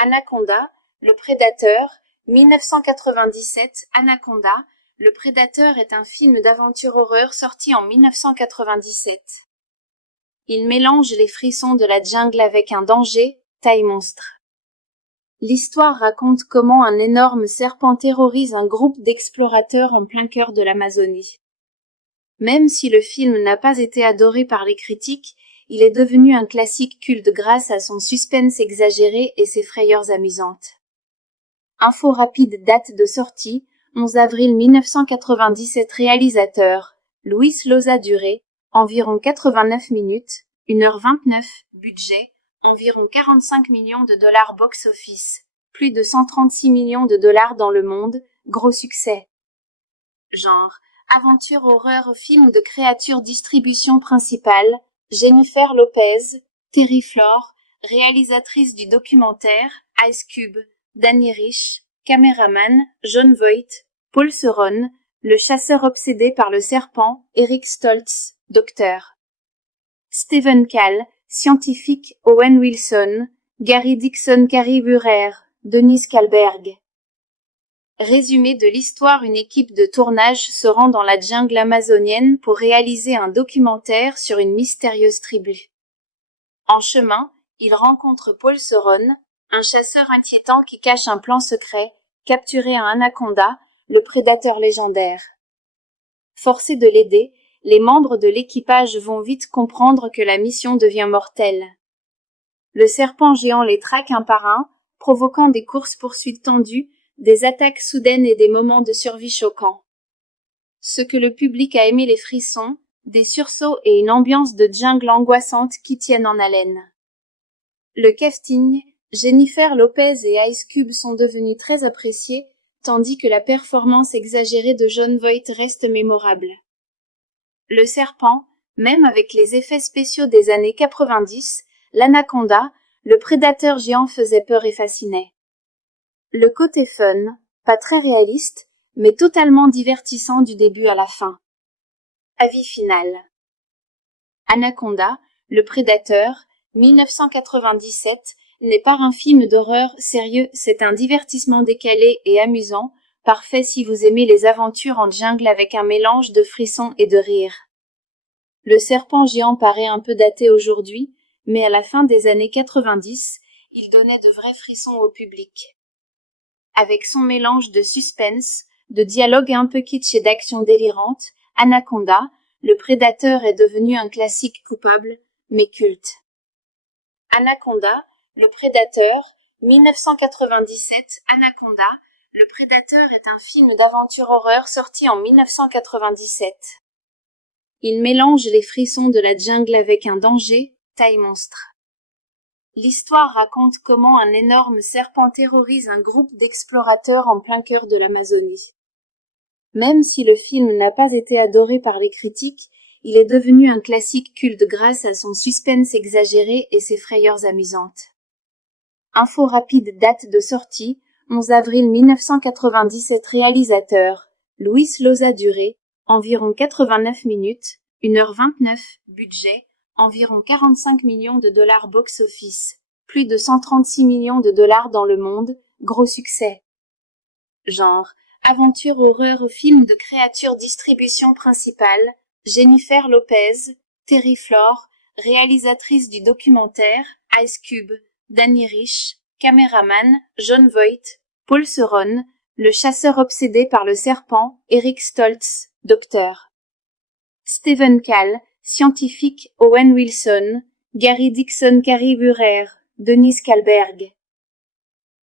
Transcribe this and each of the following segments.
Anaconda, le prédateur, 1997. Anaconda, le prédateur est un film d'aventure horreur sorti en 1997. Il mélange les frissons de la jungle avec un danger, taille monstre. L'histoire raconte comment un énorme serpent terrorise un groupe d'explorateurs en plein cœur de l'Amazonie. Même si le film n'a pas été adoré par les critiques, il est devenu un classique culte grâce à son suspense exagéré et ses frayeurs amusantes. Info rapide. Date de sortie, 11 avril 1997. Réalisateur, Luis Loza. Durée, environ 89 minutes, 1h29. Budget, environ 45 millions de dollars. Box-office, plus de 136 millions de dollars dans le monde, gros succès. Genre, aventure horreur. Film de créatures. Distribution principale, Jennifer Lopez, Terry Flor, réalisatrice du documentaire, Ice Cube, Danny Rich, caméraman, Jon Voight, Paul Ceron, le chasseur obsédé par le serpent, Eric Stoltz, docteur. Stephen Call, scientifique, Owen Wilson, Gary Dixon, Carrie Burrer, Denise Kalberg. Résumé de l'histoire. Une équipe de tournage se rend dans la jungle amazonienne pour réaliser un documentaire sur une mystérieuse tribu. En chemin, ils rencontrent Paul Ceron, un chasseur inquiétant qui cache un plan secret, capturer un anaconda, le prédateur légendaire. Forcés de l'aider, les membres de l'équipage vont vite comprendre que la mission devient mortelle. Le serpent géant les traque un par un, provoquant des courses-poursuites tendues, des attaques soudaines et des moments de survie choquants. Ce que le public a aimé, les frissons, des sursauts et une ambiance de jungle angoissante qui tiennent en haleine. Le casting, Jennifer Lopez et Ice Cube sont devenus très appréciés, tandis que la performance exagérée de Jon Voight reste mémorable. Le serpent, même avec les effets spéciaux des années 90, l'anaconda, le prédateur géant faisait peur et fascinait. Le côté fun, pas très réaliste, mais totalement divertissant du début à la fin. Avis final. Anaconda, le prédateur, 1997, n'est pas un film d'horreur sérieux, c'est un divertissement décalé et amusant, parfait si vous aimez les aventures en jungle avec un mélange de frissons et de rire. Le serpent géant paraît un peu daté aujourd'hui, mais à la fin des années 90, il donnait de vrais frissons au public. Avec son mélange de suspense, de dialogue un peu kitsch et d'action délirante, Anaconda, le prédateur est devenu un classique coupable, mais culte. Anaconda, le prédateur, 1997. Anaconda, le prédateur est un film d'aventure horreur sorti en 1997. Il mélange les frissons de la jungle avec un danger, taille monstre. L'histoire raconte comment un énorme serpent terrorise un groupe d'explorateurs en plein cœur de l'Amazonie. Même si le film n'a pas été adoré par les critiques, il est devenu un classique culte grâce à son suspense exagéré et ses frayeurs amusantes. Info rapide. Date de sortie, 11 avril 1997. Réalisateur, Luis Loza. Durée, environ 89 minutes, 1h29. Budget, environ 45 millions de dollars. Box-office, plus de 136 millions de dollars dans le monde, gros succès. Genre, aventure horreur. Film de créatures. Distribution principale, Jennifer Lopez, Terry Flor, réalisatrice du documentaire, Ice Cube, Danny Rich, caméraman, Jon Voight, Paul Ceron, le chasseur obsédé par le serpent, Eric Stoltz, docteur. Stephen Call, scientifique, Owen Wilson, Gary Dixon, Carrie Burrer, Denise Kalberg.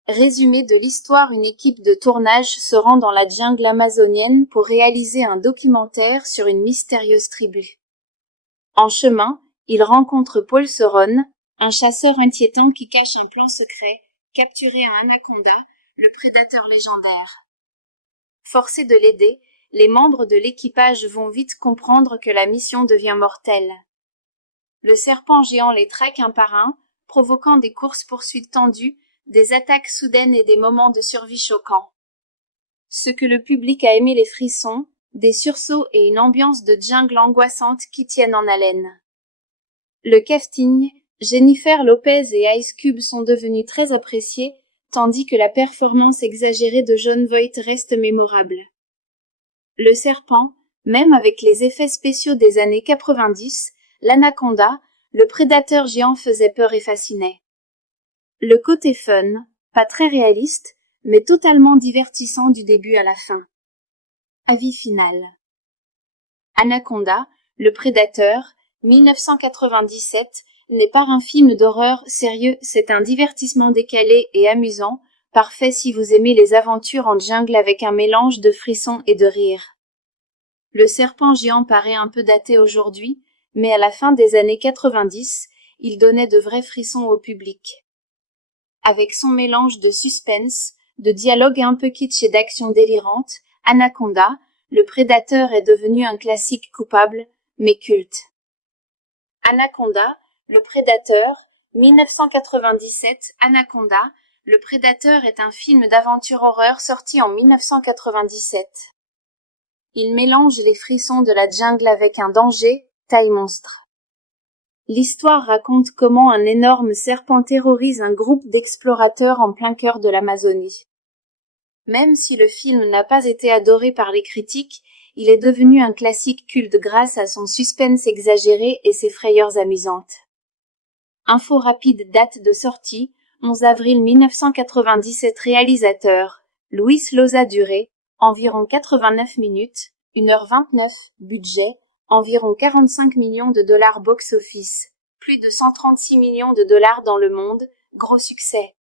Résumé de l'histoire. Une équipe de tournage se rend dans la jungle amazonienne pour réaliser un documentaire sur une mystérieuse tribu. En chemin, ils rencontrent Paul Ceron, un chasseur inquiétant qui cache un plan secret, capturer un anaconda, le prédateur légendaire. Forcés de l'aider, les membres de l'équipage vont vite comprendre que la mission devient mortelle. Le serpent géant les traque un par un, provoquant des courses-poursuites tendues, des attaques soudaines et des moments de survie choquants. Ce que le public a aimé, les frissons, des sursauts et une ambiance de jungle angoissante qui tiennent en haleine. Le casting, Jennifer Lopez et Ice Cube sont devenus très appréciés, tandis que la performance exagérée de Jon Voight reste mémorable. Le serpent, même avec les effets spéciaux des années 90, l'anaconda, le prédateur géant faisait peur et fascinait. Le côté fun, pas très réaliste, mais totalement divertissant du début à la fin. Avis final. Anaconda, le prédateur, 1997, n'est pas un film d'horreur sérieux, c'est un divertissement décalé et amusant, parfait si vous aimez les aventures en jungle avec un mélange de frissons et de rire. Le serpent géant paraît un peu daté aujourd'hui, mais à la fin des années 90, il donnait de vrais frissons au public. Avec son mélange de suspense, de dialogue un peu kitsch et d'action délirante, Anaconda, le prédateur est devenu un classique coupable, mais culte. Anaconda, le prédateur, 1997. Anaconda, le prédateur est un film d'aventure horreur sorti en 1997. Il mélange les frissons de la jungle avec un danger, taille monstre. L'histoire raconte comment un énorme serpent terrorise un groupe d'explorateurs en plein cœur de l'Amazonie. Même si le film n'a pas été adoré par les critiques, il est devenu un classique culte grâce à son suspense exagéré et ses frayeurs amusantes. Info rapide. Date de sortie, 11 avril 1997. Réalisateur, Luis Loza. Durée, environ 89 minutes, 1h29. Budget, environ 45 millions de dollars box-office, plus de 136 millions de dollars dans le monde, gros succès.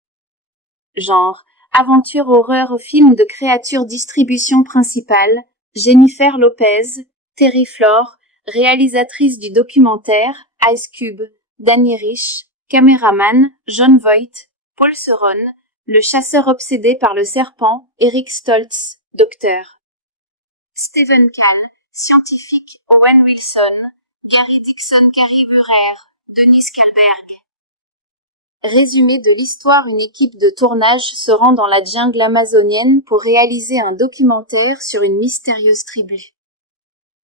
Genre, aventure horreur film de créatures. Distribution principale, Jennifer Lopez, Terry Flor, réalisatrice du documentaire, Ice Cube, Danny Rich, caméraman, Jon Voight, Paul Ceron, le chasseur obsédé par le serpent, Eric Stoltz, docteur. Stephen Kahn, scientifique, Owen Wilson, Gary Dixon, Carrie Burrer, Denis Kalberg. Résumé de l'histoire. Une équipe de tournage se rend dans la jungle amazonienne pour réaliser un documentaire sur une mystérieuse tribu.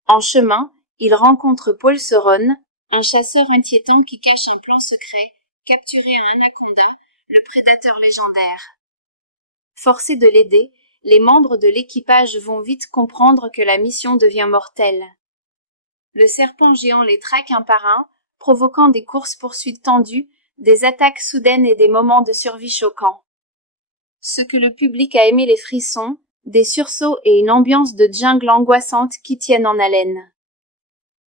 En chemin, ils rencontrent Paul Ceron, un chasseur inquiétant qui cache un plan secret, capturer un anaconda, le prédateur légendaire. Forcés de l'aider, les membres de l'équipage vont vite comprendre que la mission devient mortelle. Le serpent géant les traque un par un, provoquant des courses-poursuites tendues, des attaques soudaines et des moments de survie choquants. Ce que le public a aimé, les frissons, des sursauts et une ambiance de jungle angoissante qui tiennent en haleine.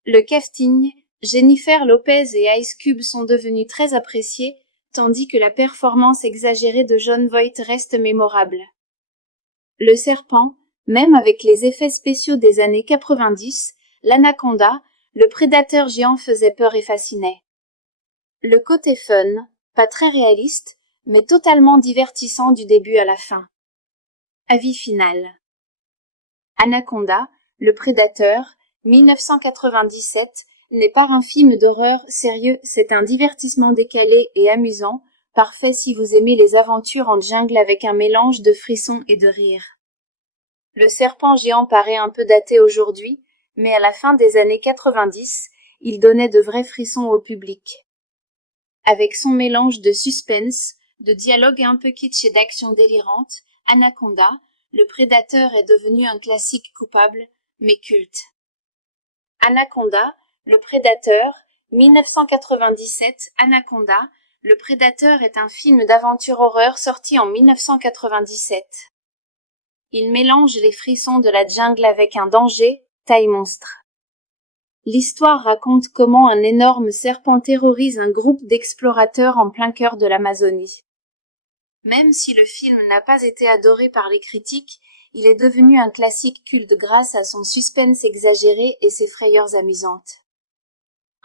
Le casting, Jennifer Lopez et Ice Cube sont devenus très appréciés, tandis que la performance exagérée de Jon Voight reste mémorable. Le serpent, même avec les effets spéciaux des années 90, l'anaconda, le prédateur géant faisait peur et fascinait. Le côté fun, pas très réaliste, mais totalement divertissant du début à la fin. Avis final. Anaconda, le prédateur, 1997, n'est pas un film d'horreur sérieux, c'est un divertissement décalé et amusant, parfait si vous aimez les aventures en jungle avec un mélange de frissons et de rire. Le serpent géant paraît un peu daté aujourd'hui, mais à la fin des années 90, il donnait de vrais frissons au public. Avec son mélange de suspense, de dialogue un peu kitsch et d'action délirante, Anaconda, le prédateur est devenu un classique coupable, mais culte. Anaconda, le prédateur, 1997. Anaconda, le prédateur est un film d'aventure horreur sorti en 1997. Il mélange les frissons de la jungle avec un danger, taille monstre. L'histoire raconte comment un énorme serpent terrorise un groupe d'explorateurs en plein cœur de l'Amazonie. Même si le film n'a pas été adoré par les critiques, il est devenu un classique culte grâce à son suspense exagéré et ses frayeurs amusantes.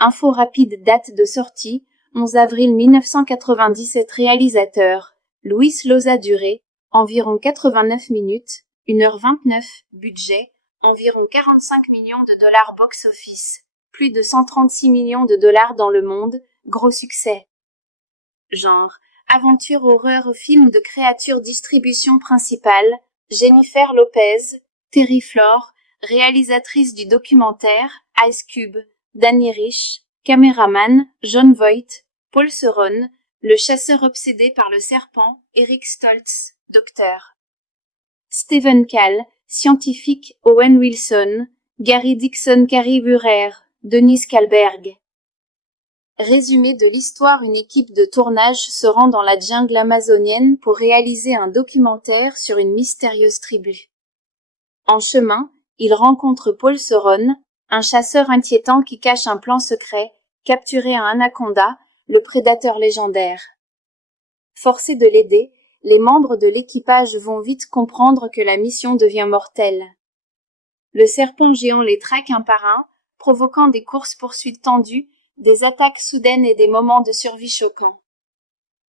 Info rapide. Date de sortie, 11 avril 1997. Réalisateur, Luis Loza. Durée, environ 89 minutes, 1h29. Budget, environ 45 millions de dollars box-office, plus de 136 millions de dollars dans le monde, gros succès. Genre, aventure horreur film de créatures. Distribution principale, Jennifer Lopez, Terry Flor, réalisatrice du documentaire, Ice Cube, Danny Rich, caméraman, Jon Voight, Paul Ceron, Le chasseur obsédé par le serpent, Eric Stoltz, Dr. Stephen Cale, scientifique, Owen Wilson, Gary Dixon, Carrie Burrer, Denis Kalberg. Résumé de l'histoire. Une équipe de tournage se rend dans la jungle amazonienne pour réaliser un documentaire sur une mystérieuse tribu. En chemin, ils rencontrent Paul Ceron, un chasseur inquiétant qui cache un plan secret, capturer un anaconda, le prédateur légendaire. Forcés de l'aider, les membres de l'équipage vont vite comprendre que la mission devient mortelle. Le serpent géant les traque un par un, provoquant des courses-poursuites tendues, des attaques soudaines et des moments de survie choquants.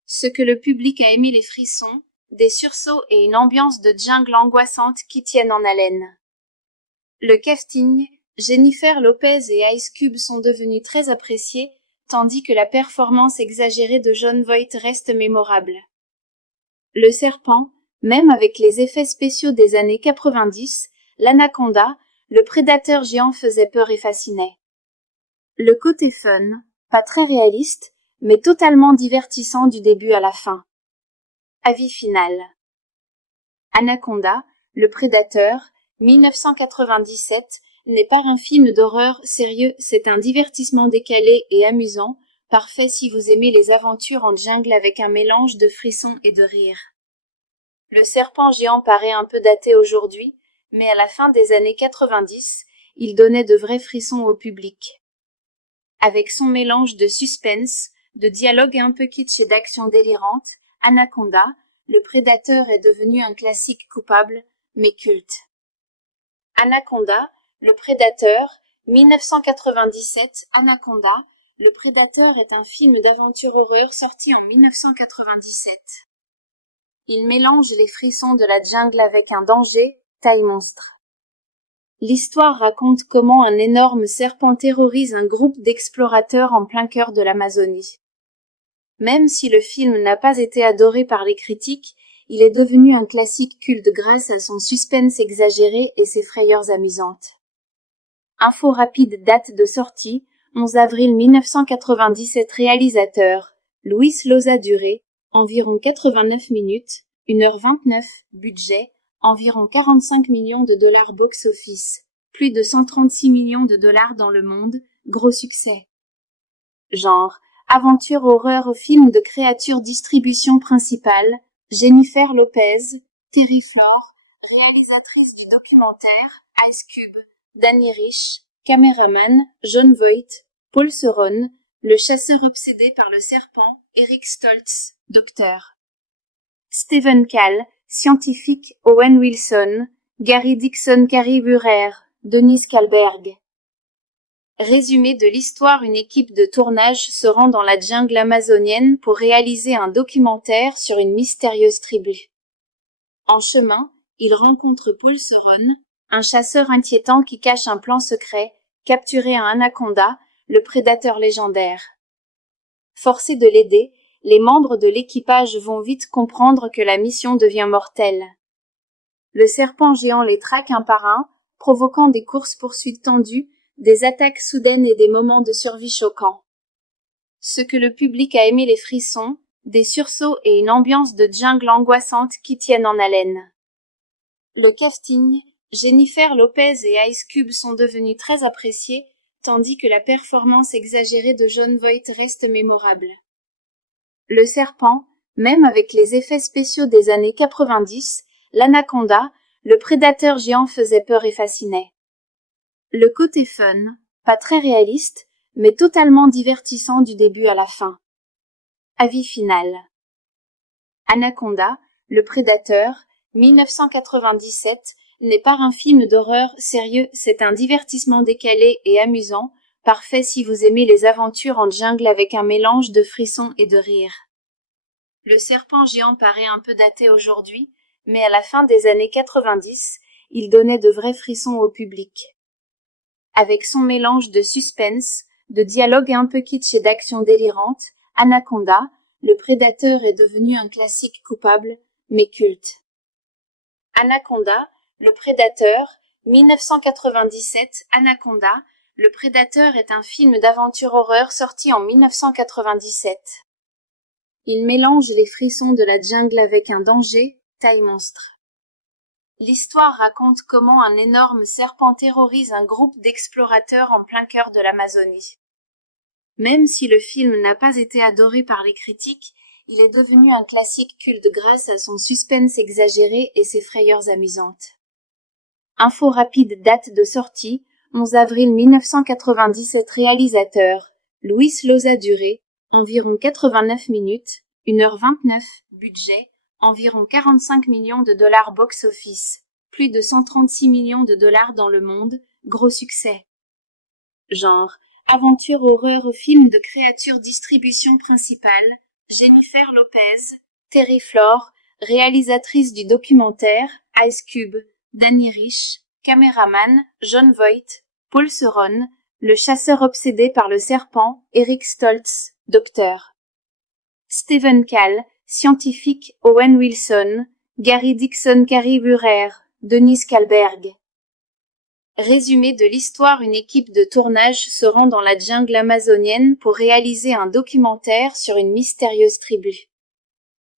Ce que le public a aimé, les frissons, des sursauts et une ambiance de jungle angoissante qui tiennent en haleine. Le casting, Jennifer Lopez et Ice Cube sont devenus très appréciés, tandis que la performance exagérée de Jon Voight reste mémorable. Le serpent, même avec les effets spéciaux des années 90, l'anaconda, le prédateur géant faisait peur et fascinait. Le côté fun, pas très réaliste, mais totalement divertissant du début à la fin. Avis final. Anaconda, le prédateur, 1997, n'est pas un film d'horreur sérieux, c'est un divertissement décalé et amusant, parfait si vous aimez les aventures en jungle avec un mélange de frissons et de rire. Le serpent géant paraît un peu daté aujourd'hui, mais à la fin des années 90, il donnait de vrais frissons au public. Avec son mélange de suspense, de dialogue un peu kitsch et d'action délirante, Anaconda, le prédateur est devenu un classique coupable, mais culte. Anaconda, le prédateur, 1997. Anaconda, le prédateur est un film d'aventure horreur sorti en 1997. Il mélange les frissons de la jungle avec un danger, taille monstre. L'histoire raconte comment un énorme serpent terrorise un groupe d'explorateurs en plein cœur de l'Amazonie. Même si le film n'a pas été adoré par les critiques, il est devenu un classique culte grâce à son suspense exagéré et ses frayeurs amusantes. Info rapide. Date de sortie, 11 avril 1997. Réalisateur, Luis Loza. Durée, environ 89 minutes, 1h29. Budget, environ 45 millions de dollars box-office, plus de 136 millions de dollars dans le monde, gros succès. Genre, aventure horreur, film de créatures. Distribution principale, Jennifer Lopez, Terry Flor, réalisatrice du documentaire, Ice Cube, Danny Rich, caméraman, Jon Voight, Paul Ceron, le chasseur obsédé par le serpent, Eric Stoltz, Dr. Stephen Cale, scientifique, Owen Wilson, Gary Dixon, Carrie Burrer, Denis Kalberg. Résumé de l'histoire. Une équipe de tournage se rend dans la jungle amazonienne pour réaliser un documentaire sur une mystérieuse tribu. En chemin, ils rencontrent Paul Ceron, un chasseur inquiétant qui cache un plan secret, capturer un anaconda, le prédateur légendaire. Forcés de l'aider, les membres de l'équipage vont vite comprendre que la mission devient mortelle. Le serpent géant les traque un par un, provoquant des courses-poursuites tendues, des attaques soudaines et des moments de survie choquants. Ce que le public a aimé, les frissons, des sursauts et une ambiance de jungle angoissante qui tiennent en haleine. Le casting, Jennifer Lopez et Ice Cube sont devenus très appréciés, tandis que la performance exagérée de Jon Voight reste mémorable. Le serpent, même avec les effets spéciaux des années 90, l'anaconda, le prédateur géant faisait peur et fascinait. Le côté fun, pas très réaliste, mais totalement divertissant du début à la fin. Avis final. Anaconda, le prédateur, 1997, n'est pas un film d'horreur sérieux, c'est un divertissement décalé et amusant, parfait si vous aimez les aventures en jungle avec un mélange de frissons et de rire. Le serpent géant paraît un peu daté aujourd'hui, mais à la fin des années 90, il donnait de vrais frissons au public. Avec son mélange de suspense, de dialogue un peu kitsch et d'action délirante, Anaconda, le prédateur est devenu un classique coupable, mais culte. Anaconda, le prédateur, 1997. Anaconda, le prédateur est un film d'aventure horreur sorti en 1997. Il mélange les frissons de la jungle avec un danger, taille monstre. L'histoire raconte comment un énorme serpent terrorise un groupe d'explorateurs en plein cœur de l'Amazonie. Même si le film n'a pas été adoré par les critiques, il est devenu un classique culte grâce à son suspense exagéré et ses frayeurs amusantes. Info rapide, date de sortie, 11 avril 1997. Réalisateur, Luis Loza. Durée, environ 89 minutes, 1h29. Budget, environ 45 millions de dollars box-office, plus de 136 millions de dollars dans le monde, gros succès. Genre, aventure horreur, film de créatures. Distribution principale, Jennifer Lopez, Terry Flor, réalisatrice du documentaire, Ice Cube, Danny Rich, caméraman, Jon Voight, Paul Ceron, le chasseur obsédé par le serpent, Eric Stoltz, docteur. Stephen Call, scientifique, Owen Wilson, Gary Dixon, Carrie Burrer, Denis Kalberg. Résumé de l'histoire. Une équipe de tournage se rend dans la jungle amazonienne pour réaliser un documentaire sur une mystérieuse tribu.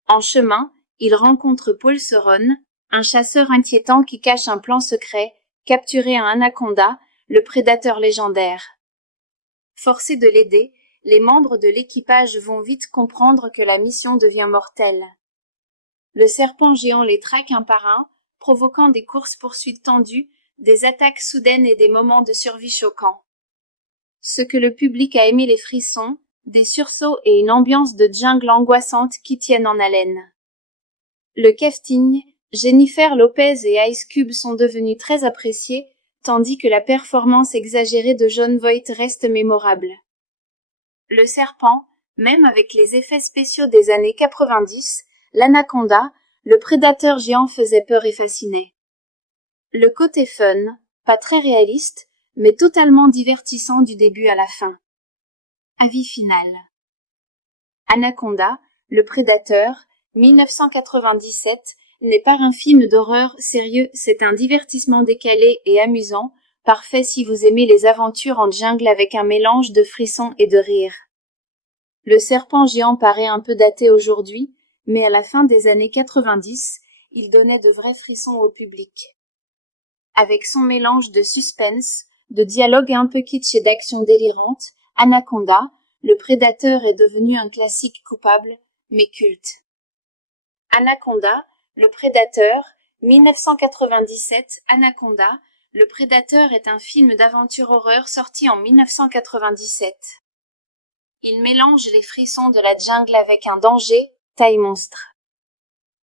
En chemin, ils rencontrent Paul Ceron, un chasseur inquiétant qui cache un plan secret, capturer un anaconda, le prédateur légendaire. Forcés de l'aider, les membres de l'équipage vont vite comprendre que la mission devient mortelle. Le serpent géant les traque un par un, provoquant des courses-poursuites tendues, des attaques soudaines et des moments de survie choquants. Ce que le public a aimé, les frissons, des sursauts et une ambiance de jungle angoissante qui tiennent en haleine. Le casting, Jennifer Lopez et Ice Cube sont devenus très appréciés, tandis que la performance exagérée de Jon Voight reste mémorable. Le serpent, même avec les effets spéciaux des années 90, l'anaconda, le prédateur géant faisait peur et fascinait. Le côté fun, pas très réaliste, mais totalement divertissant du début à la fin. Avis final. Anaconda, le prédateur, 1997, n'est pas un film d'horreur sérieux, c'est un divertissement décalé et amusant, parfait si vous aimez les aventures en jungle avec un mélange de frissons et de rire. Le serpent géant paraît un peu daté aujourd'hui, mais à la fin des années 90, il donnait de vrais frissons au public. Avec son mélange de suspense, de dialogue un peu kitsch et d'action délirante, Anaconda, le prédateur est devenu un classique coupable, mais culte. Anaconda, le prédateur, 1997. Anaconda, le prédateur est un film d'aventure horreur sorti en 1997. Il mélange les frissons de la jungle avec un danger, taille monstre.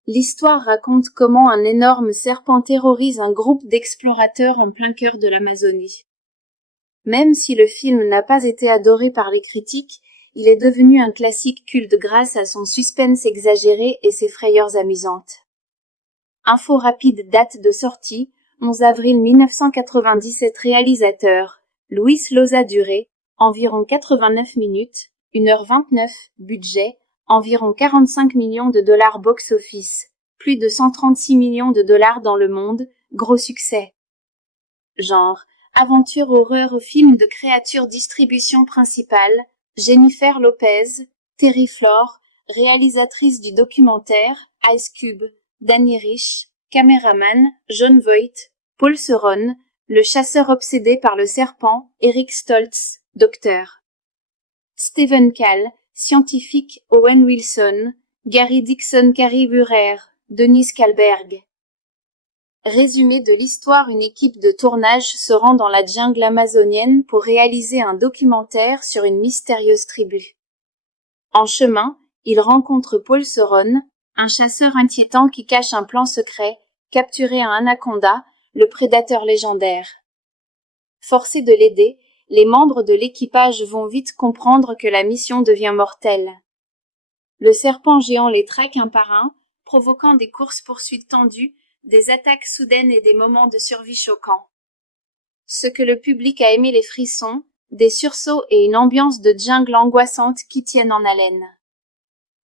L'histoire raconte comment un énorme serpent terrorise un groupe d'explorateurs en plein cœur de l'Amazonie. Même si le film n'a pas été adoré par les critiques, il est devenu un classique culte grâce à son suspense exagéré et ses frayeurs amusantes. Info rapide, date de sortie, 11 avril 1997. Réalisateur, Luis Loza. Durée, environ 89 minutes, 1h29. Budget, environ 45 millions de dollars box-office, plus de 136 millions de dollars dans le monde, gros succès. Genre, aventure horreur, film de créatures. Distribution principale, Jennifer Lopez, Terry Flor, réalisatrice du documentaire, Ice Cube, Danny Rich, caméraman, Jon Voight, Paul Ceron, le chasseur obsédé par le serpent, Eric Stoltz, docteur. Stephen Call, scientifique, Owen Wilson, Gary Dixon, Carrie Burrer, Denis Kalberg. Résumé de l'histoire. Une équipe de tournage se rend dans la jungle amazonienne pour réaliser un documentaire sur une mystérieuse tribu. En chemin, ils rencontrent Paul Ceron, un chasseur inquiétant qui cache un plan secret, capturer un anaconda, le prédateur légendaire. Forcés de l'aider, les membres de l'équipage vont vite comprendre que la mission devient mortelle. Le serpent géant les traque un par un, provoquant des courses-poursuites tendues, des attaques soudaines et des moments de survie choquants. Ce que le public a aimé, les frissons, des sursauts et une ambiance de jungle angoissante qui tiennent en haleine.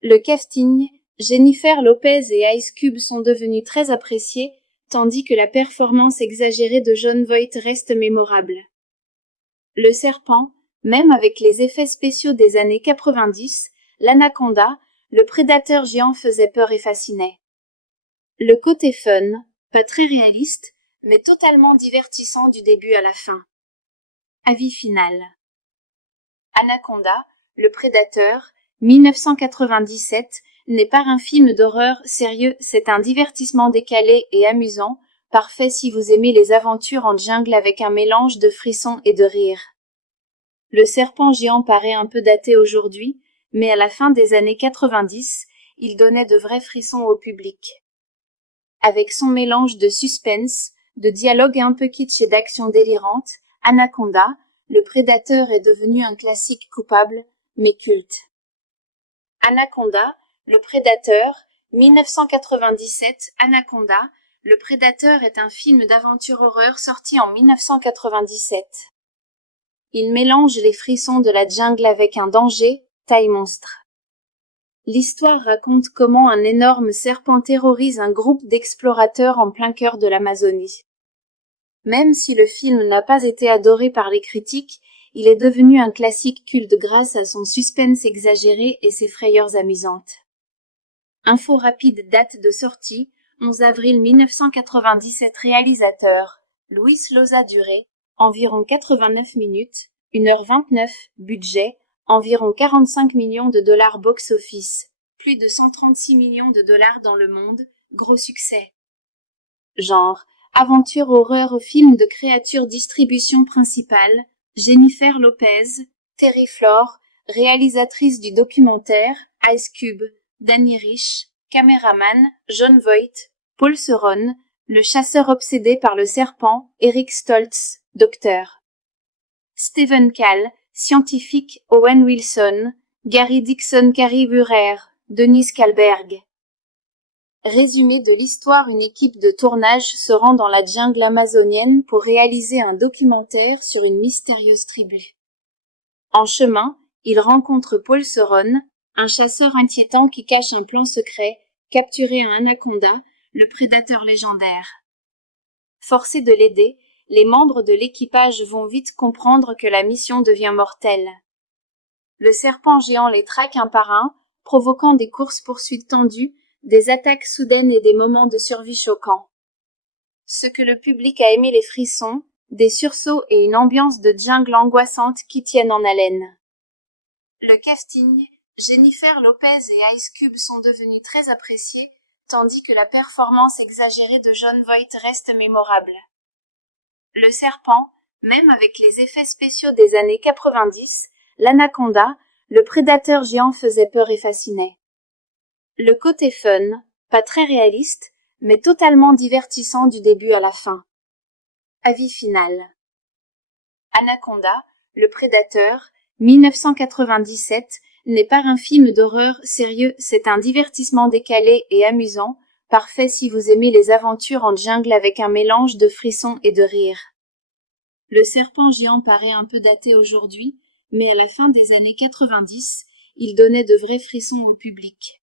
Le casting, Jennifer Lopez et Ice Cube sont devenus très appréciés, tandis que la performance exagérée de Jon Voight reste mémorable. Le serpent, même avec les effets spéciaux des années 90, l'anaconda, le prédateur géant faisait peur et fascinait. Le côté fun, pas très réaliste, mais totalement divertissant du début à la fin. Avis final. Anaconda, le prédateur, 1997, n'est pas un film d'horreur sérieux, c'est un divertissement décalé et amusant, parfait si vous aimez les aventures en jungle avec un mélange de frissons et de rire. Le serpent géant paraît un peu daté aujourd'hui, mais à la fin des années 90, il donnait de vrais frissons au public. Avec son mélange de suspense, de dialogue un peu kitsch et d'action délirante, Anaconda, le prédateur est devenu un classique coupable, mais culte. Anaconda, le prédateur, 1997. Anaconda, le prédateur est un film d'aventure horreur sorti en 1997. Il mélange les frissons de la jungle avec un danger, taille monstre. L'histoire raconte comment un énorme serpent terrorise un groupe d'explorateurs en plein cœur de l'Amazonie. Même si le film n'a pas été adoré par les critiques, il est devenu un classique culte grâce à son suspense exagéré et ses frayeurs amusantes. Info rapide, date de sortie, 11 avril 1997. Réalisateur, Luis Loza. Durée, environ 89 minutes, 1h29, budget, environ 45 millions de dollars box-office, plus de 136 millions de dollars dans le monde, gros succès. Genre, aventure horreur au film de créatures. Distribution principale, Jennifer Lopez, Terry Flor, réalisatrice du documentaire, Ice Cube, Danny Rich, caméraman, Jon Voight, Paul Ceron, le chasseur obsédé par le serpent, Eric Stoltz, docteur. Stephen Call, scientifique, Owen Wilson, Gary Dixon, Carrie Burrer, Denise Kalberg. Résumé de l'histoire. Une équipe de tournage se rend dans la jungle amazonienne pour réaliser un documentaire sur une mystérieuse tribu. En chemin, ils rencontrent Paul Ceron, un chasseur inquiétant qui cache un plan secret, capturer un anaconda, le prédateur légendaire. Forcés de l'aider, les membres de l'équipage vont vite comprendre que la mission devient mortelle. Le serpent géant les traque un par un, provoquant des courses-poursuites tendues, des attaques soudaines et des moments de survie choquants. Ce que le public a aimé, les frissons, des sursauts et une ambiance de jungle angoissante qui tiennent en haleine. Le casting, Jennifer Lopez et Ice Cube sont devenus très appréciés, tandis que la performance exagérée de Jon Voight reste mémorable. Le serpent, même avec les effets spéciaux des années 90, l'anaconda, le prédateur géant faisait peur et fascinait. Le côté fun, pas très réaliste, mais totalement divertissant du début à la fin. Avis final. Anaconda, le prédateur, 1997, n'est pas un film d'horreur sérieux, c'est un divertissement décalé et amusant, parfait si vous aimez les aventures en jungle avec un mélange de frissons et de rire. Le serpent géant paraît un peu daté aujourd'hui, mais à la fin des années 90, il donnait de vrais frissons au public.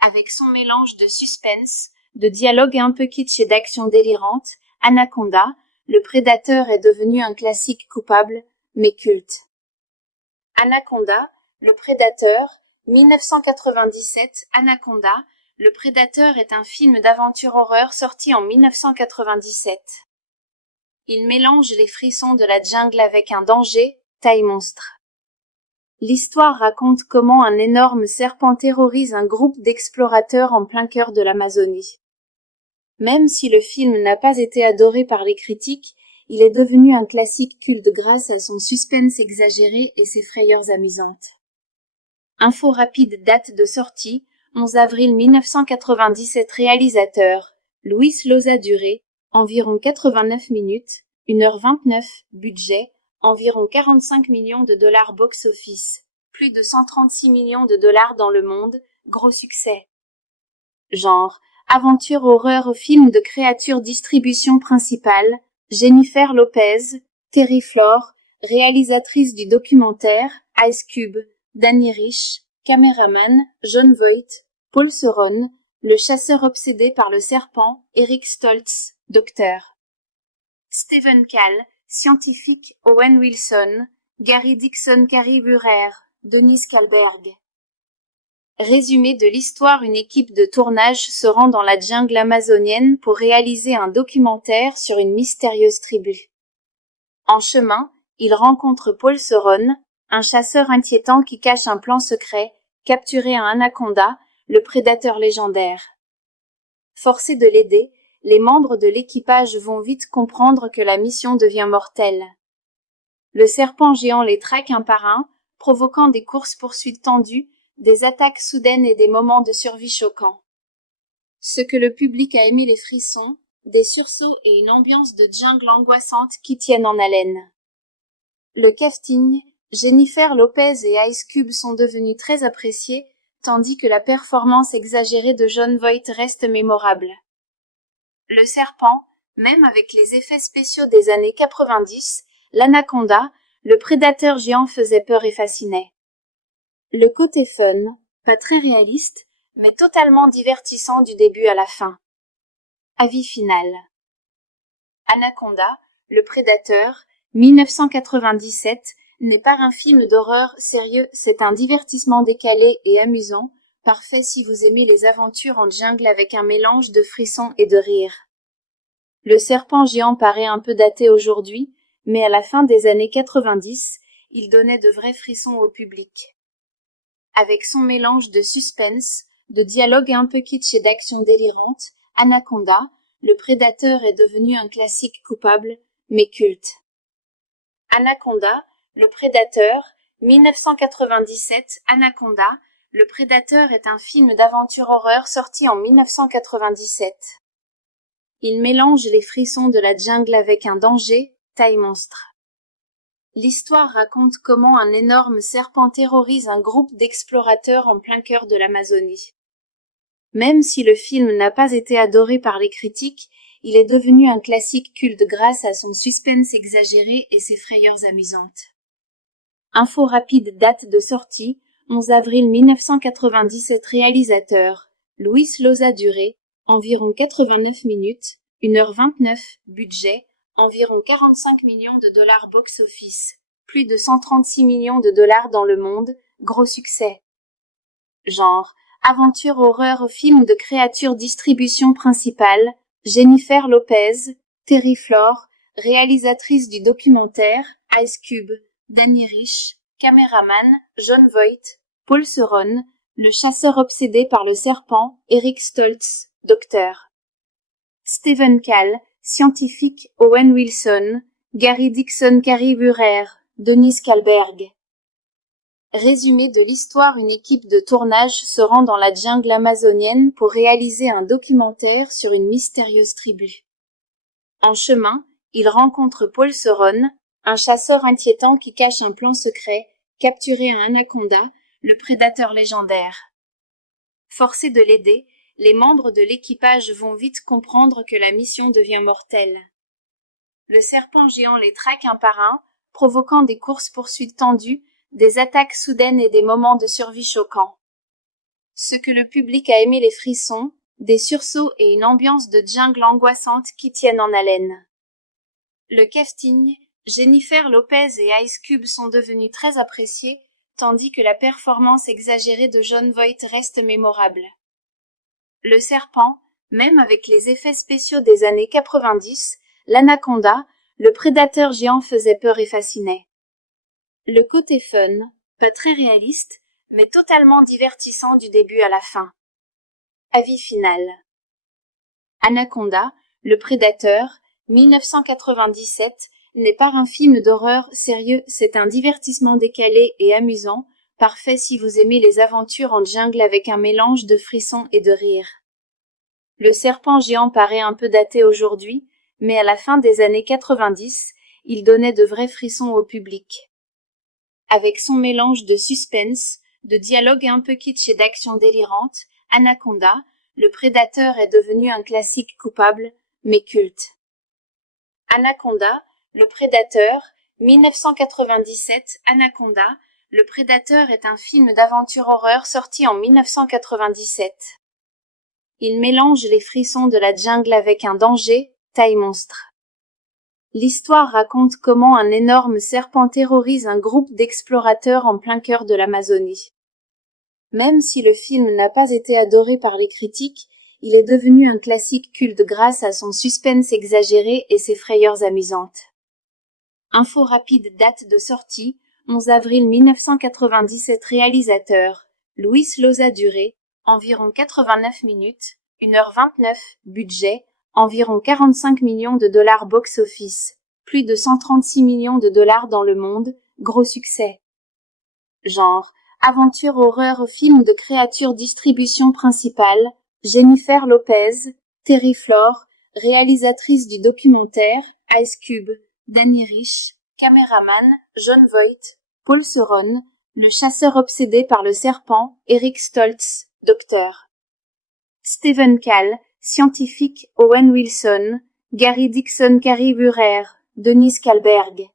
Avec son mélange de suspense, de dialogue un peu kitsch et d'action délirante, Anaconda, le prédateur est devenu un classique coupable, mais culte. Anaconda, le prédateur, 1997. Anaconda, le prédateur est un film d'aventure horreur sorti en 1997. Il mélange les frissons de la jungle avec un danger, taille monstre. L'histoire raconte comment un énorme serpent terrorise un groupe d'explorateurs en plein cœur de l'Amazonie. Même si le film n'a pas été adoré par les critiques, il est devenu un classique culte grâce à son suspense exagéré et ses frayeurs amusantes. Info rapide, date de sortie, 11 avril 1997. Réalisateur, Luis Loza. Durée, environ 89 minutes, 1h29, budget, environ 45 millions de dollars box-office, plus de 136 millions de dollars dans le monde, gros succès. Genre, aventure horreur au film de créatures. Distribution principale, Jennifer Lopez, Terry Flor, réalisatrice du documentaire, Ice Cube, Danny Rich, caméraman, Jon Voight, Paul Ceron, le chasseur obsédé par le serpent, Eric Stoltz, docteur. Stephen Call, scientifique, Owen Wilson, Gary Dixon, Carrie Burrer, Denise Kalberg. Résumé de l'histoire. Une équipe de tournage se rend dans la jungle amazonienne pour réaliser un documentaire sur une mystérieuse tribu. En chemin, ils rencontrent Paul Ceron, un chasseur inquiétant qui cache un plan secret, capturer un anaconda, le prédateur légendaire. Forcés de l'aider, les membres de l'équipage vont vite comprendre que la mission devient mortelle. Le serpent géant les traque un par un, provoquant des courses-poursuites tendues, des attaques soudaines et des moments de survie choquants. Ce que le public a aimé, les frissons, des sursauts et une ambiance de jungle angoissante qui tiennent en haleine. Le casting, Jennifer Lopez et Ice Cube sont devenus très appréciés, tandis que la performance exagérée de Jon Voight reste mémorable. Le serpent, même avec les effets spéciaux des années 90, l'anaconda, le prédateur géant faisait peur et fascinait. Le côté fun, pas très réaliste, mais totalement divertissant du début à la fin. Avis final. Anaconda, le prédateur, 1997, n'est pas un film d'horreur sérieux, c'est un divertissement décalé et amusant, parfait si vous aimez les aventures en jungle avec un mélange de frissons et de rire. Le serpent géant paraît un peu daté aujourd'hui, mais à la fin des années 90, il donnait de vrais frissons au public. Avec son mélange de suspense, de dialogue un peu kitsch et d'action délirante, Anaconda, le prédateur est devenu un classique coupable, mais culte. Anaconda, le prédateur, 1997. Anaconda, le prédateur est un film d'aventure horreur sorti en 1997. Il mélange les frissons de la jungle avec un danger, taille monstre. L'histoire raconte comment un énorme serpent terrorise un groupe d'explorateurs en plein cœur de l'Amazonie. Même si le film n'a pas été adoré par les critiques, il est devenu un classique culte grâce à son suspense exagéré et ses frayeurs amusantes. Info rapide. Date de sortie, 11 avril 1997. Réalisateur, Luis Loza. Durée, environ 89 minutes, 1h29. Budget, environ 45 millions de dollars. Box-office, plus de 136 millions de dollars dans le monde, gros succès. Genre, aventure horreur. Film de créatures. Distribution principale, Jennifer Lopez, Terry Flor, réalisatrice du documentaire, Ice Cube, Danny Rich, caméraman, Jon Voight, Paul Ceron, le chasseur obsédé par le serpent, Eric Stoltz, docteur. Stephen Call, scientifique, Owen Wilson, Gary Dixon, Carrie Burrer, Denise Kalberg. Résumé de l'histoire. Une équipe de tournage se rend dans la jungle amazonienne pour réaliser un documentaire sur une mystérieuse tribu. En chemin, ils rencontrent Paul Ceron, un chasseur inquiétant qui cache un plan secret, capturer un anaconda, le prédateur légendaire. Forcés de l'aider, les membres de l'équipage vont vite comprendre que la mission devient mortelle. Le serpent géant les traque un par un, provoquant des courses-poursuites tendues, des attaques soudaines et des moments de survie choquants. Ce que le public a aimé, les frissons, des sursauts et une ambiance de jungle angoissante qui tiennent en haleine. Le casting, Jennifer Lopez et Ice Cube sont devenus très appréciés, tandis que la performance exagérée de Jon Voight reste mémorable. Le serpent, même avec les effets spéciaux des années 90, l'anaconda, le prédateur géant faisait peur et fascinait. Le côté fun, pas très réaliste, mais totalement divertissant du début à la fin. Avis final. Anaconda, le prédateur, 1997, n'est pas un film d'horreur sérieux, c'est un divertissement décalé et amusant, parfait si vous aimez les aventures en jungle avec un mélange de frissons et de rire. Le serpent géant paraît un peu daté aujourd'hui, mais à la fin des années 90, il donnait de vrais frissons au public. Avec son mélange de suspense, de dialogue un peu kitsch et d'action délirante, Anaconda, le prédateur est devenu un classique coupable, mais culte. Anaconda, le prédateur, 1997. Anaconda, le prédateur est un film d'aventure horreur sorti en 1997. Il mélange les frissons de la jungle avec un danger, taille monstre. L'histoire raconte comment un énorme serpent terrorise un groupe d'explorateurs en plein cœur de l'Amazonie. Même si le film n'a pas été adoré par les critiques, il est devenu un classique culte grâce à son suspense exagéré et ses frayeurs amusantes. Info rapide, date de sortie, 11 avril 1997. Réalisateur, Luis Loza. Durée, environ 89 minutes, 1h29. Budget, environ 45 millions de dollars. Box-office, plus de 136 millions de dollars dans le monde, gros succès. Genre, aventure horreur, film de créatures. Distribution principale, Jennifer Lopez, Terry Flor, réalisatrice du documentaire, Ice Cube, Danny Rich, caméraman, Jon Voight, Paul Ceron, le chasseur obsédé par le serpent, Eric Stoltz, docteur. Stephen Call, scientifique, Owen Wilson, Gary Dixon, Carrie Burrer, Denise Kalberg.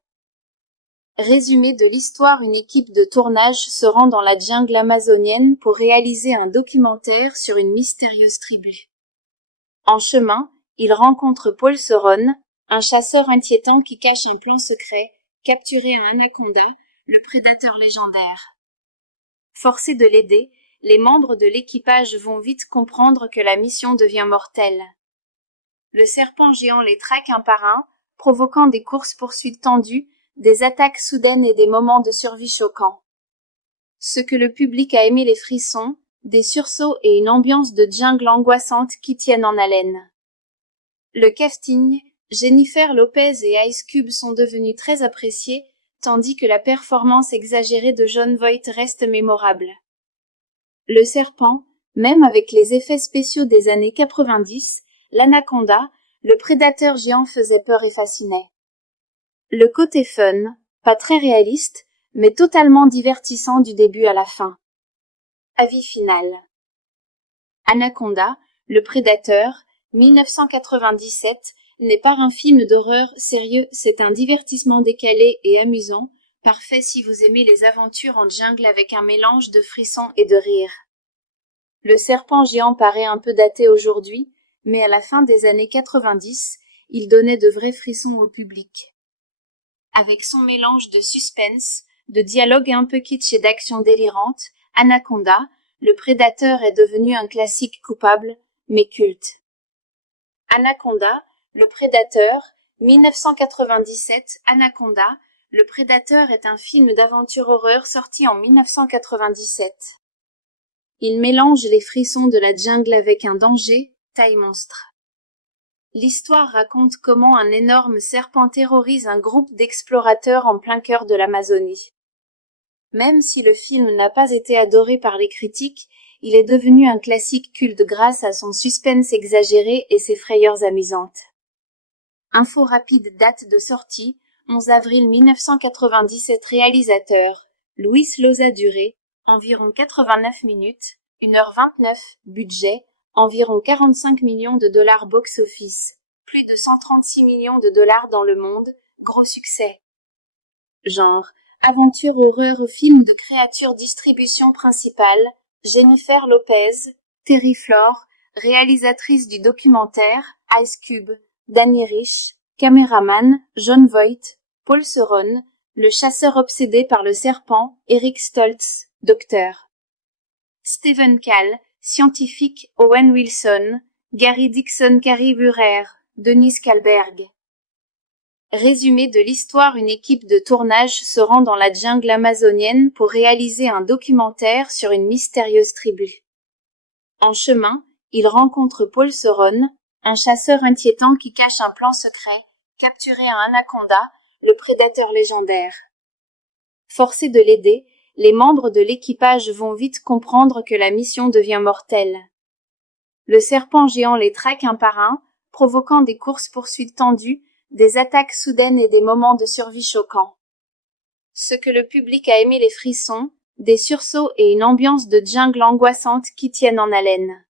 Résumé de l'histoire. Une équipe de tournage se rend dans la jungle amazonienne pour réaliser un documentaire sur une mystérieuse tribu. En chemin, ils rencontrent Paul Ceron, un chasseur inquiétant qui cache un plan secret, capturer un anaconda, le prédateur légendaire. Forcés de l'aider, les membres de l'équipage vont vite comprendre que la mission devient mortelle. Le serpent géant les traque un par un, provoquant des courses-poursuites tendues, des attaques soudaines et des moments de survie choquants. Ce que le public a aimé, les frissons, des sursauts et une ambiance de jungle angoissante qui tiennent en haleine. Le casting, Jennifer Lopez et Ice Cube sont devenus très appréciés, tandis que la performance exagérée de Jon Voight reste mémorable. Le serpent, même avec les effets spéciaux des années 90, l'anaconda, le prédateur géant faisait peur et fascinait. Le côté fun, pas très réaliste, mais totalement divertissant du début à la fin. Avis final. Anaconda, le prédateur, 1997, n'est pas un film d'horreur sérieux, c'est un divertissement décalé et amusant, parfait si vous aimez les aventures en jungle avec un mélange de frissons et de rire. Le serpent géant paraît un peu daté aujourd'hui, mais à la fin des années 90, il donnait de vrais frissons au public. Avec son mélange de suspense, de dialogue un peu kitsch et d'action délirante, Anaconda, le prédateur est devenu un classique coupable, mais culte. Anaconda, le prédateur, 1997. Anaconda, le prédateur est un film d'aventure horreur sorti en 1997. Il mélange les frissons de la jungle avec un danger, taille monstre. L'histoire raconte comment un énorme serpent terrorise un groupe d'explorateurs en plein cœur de l'Amazonie. Même si le film n'a pas été adoré par les critiques, il est devenu un classique culte grâce à son suspense exagéré et ses frayeurs amusantes. Info rapide, date de sortie, 11 avril 1997. Réalisateur, Luis Loza. Durée, environ 89 minutes, 1h29. Budget, environ 45 millions de dollars. Box-office, plus de 136 millions de dollars dans le monde, gros succès. Genre, aventure horreur, film de créatures. Distribution principale, Jennifer Lopez, Terry Flor, réalisatrice du documentaire, Ice Cube, Danny Rich, caméraman, Jon Voight, Paul Ceron, le chasseur obsédé par le serpent, Eric Stoltz, docteur. Stephen Call, scientifique, Owen Wilson, Gary Dixon, Carrie Burrer, Denise Kalberg. Résumé de l'histoire. Une équipe de tournage se rend dans la jungle amazonienne pour réaliser un documentaire sur une mystérieuse tribu. En chemin, ils rencontrent Paul Ceron, un chasseur inquiétant qui cache un plan secret, capturer un anaconda, le prédateur légendaire. Forcés de l'aider, les membres de l'équipage vont vite comprendre que la mission devient mortelle. Le serpent géant les traque un par un, provoquant des courses-poursuites tendues, des attaques soudaines et des moments de survie choquants. Ce que le public a aimé, les frissons, des sursauts et une ambiance de jungle angoissante qui tiennent en haleine.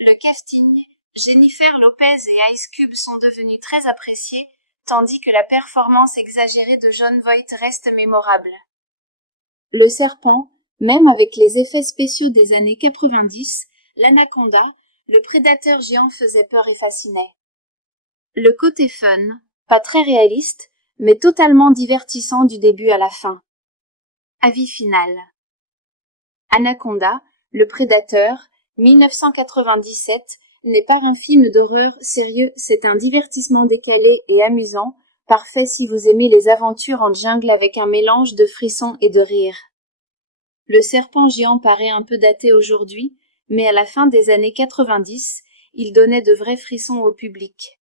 Le casting, Jennifer Lopez et Ice Cube sont devenus très appréciés, tandis que la performance exagérée de Jon Voight reste mémorable. Le serpent, même avec les effets spéciaux des années 90, l'anaconda, le prédateur géant faisait peur et fascinait. Le côté fun, pas très réaliste, mais totalement divertissant du début à la fin. Avis final. Anaconda, le prédateur, 1997, n'est pas un film d'horreur sérieux, c'est un divertissement décalé et amusant, parfait si vous aimez les aventures en jungle avec un mélange de frissons et de rire. Le serpent géant paraît un peu daté aujourd'hui, mais à la fin des années 90, il donnait de vrais frissons au public.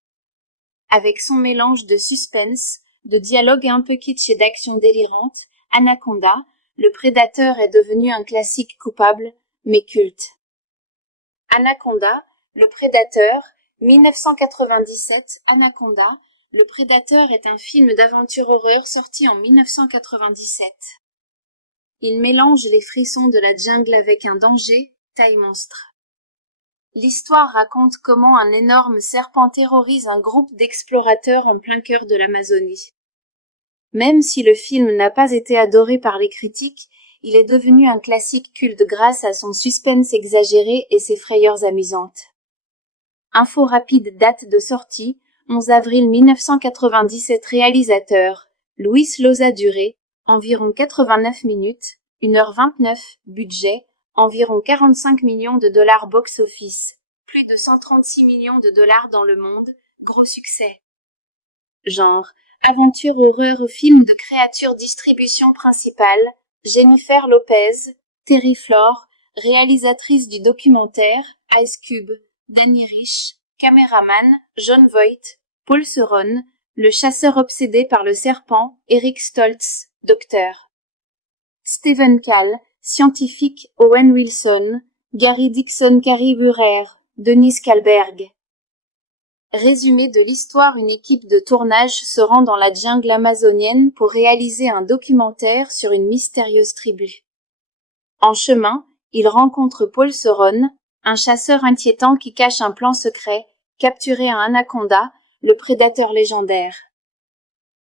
Avec son mélange de suspense, de dialogue un peu kitsch et d'action délirante, Anaconda, le prédateur est devenu un classique coupable, mais culte. Anaconda, le prédateur, 1997. Anaconda, le prédateur est un film d'aventure horreur sorti en 1997. Il mélange les frissons de la jungle avec un danger, taille monstre. L'histoire raconte comment un énorme serpent terrorise un groupe d'explorateurs en plein cœur de l'Amazonie. Même si le film n'a pas été adoré par les critiques, il est devenu un classique culte grâce à son suspense exagéré et ses frayeurs amusantes. Info rapide, date de sortie, 11 avril 1997. Réalisateur, Luis Loza. Durée, environ 89 minutes, 1h29, budget, environ 45 millions de dollars box-office, plus de 136 millions de dollars dans le monde, gros succès. Genre, aventure horreur film de créatures. Distribution principale, Jennifer Lopez, Terry Flor, réalisatrice du documentaire, Ice Cube, Danny Rich, caméraman, Jon Voight, Paul Ceron, le chasseur obsédé par le serpent, Eric Stoltz, docteur. Stephen Call, scientifique, Owen Wilson, Gary Dixon, Carrie Burrer, Denise Kalberg. Résumé de l'histoire. Une équipe de tournage se rend dans la jungle amazonienne pour réaliser un documentaire sur une mystérieuse tribu. En chemin, ils rencontrent Paul Ceron, un chasseur inquiétant qui cache un plan secret, capturer un anaconda, le prédateur légendaire.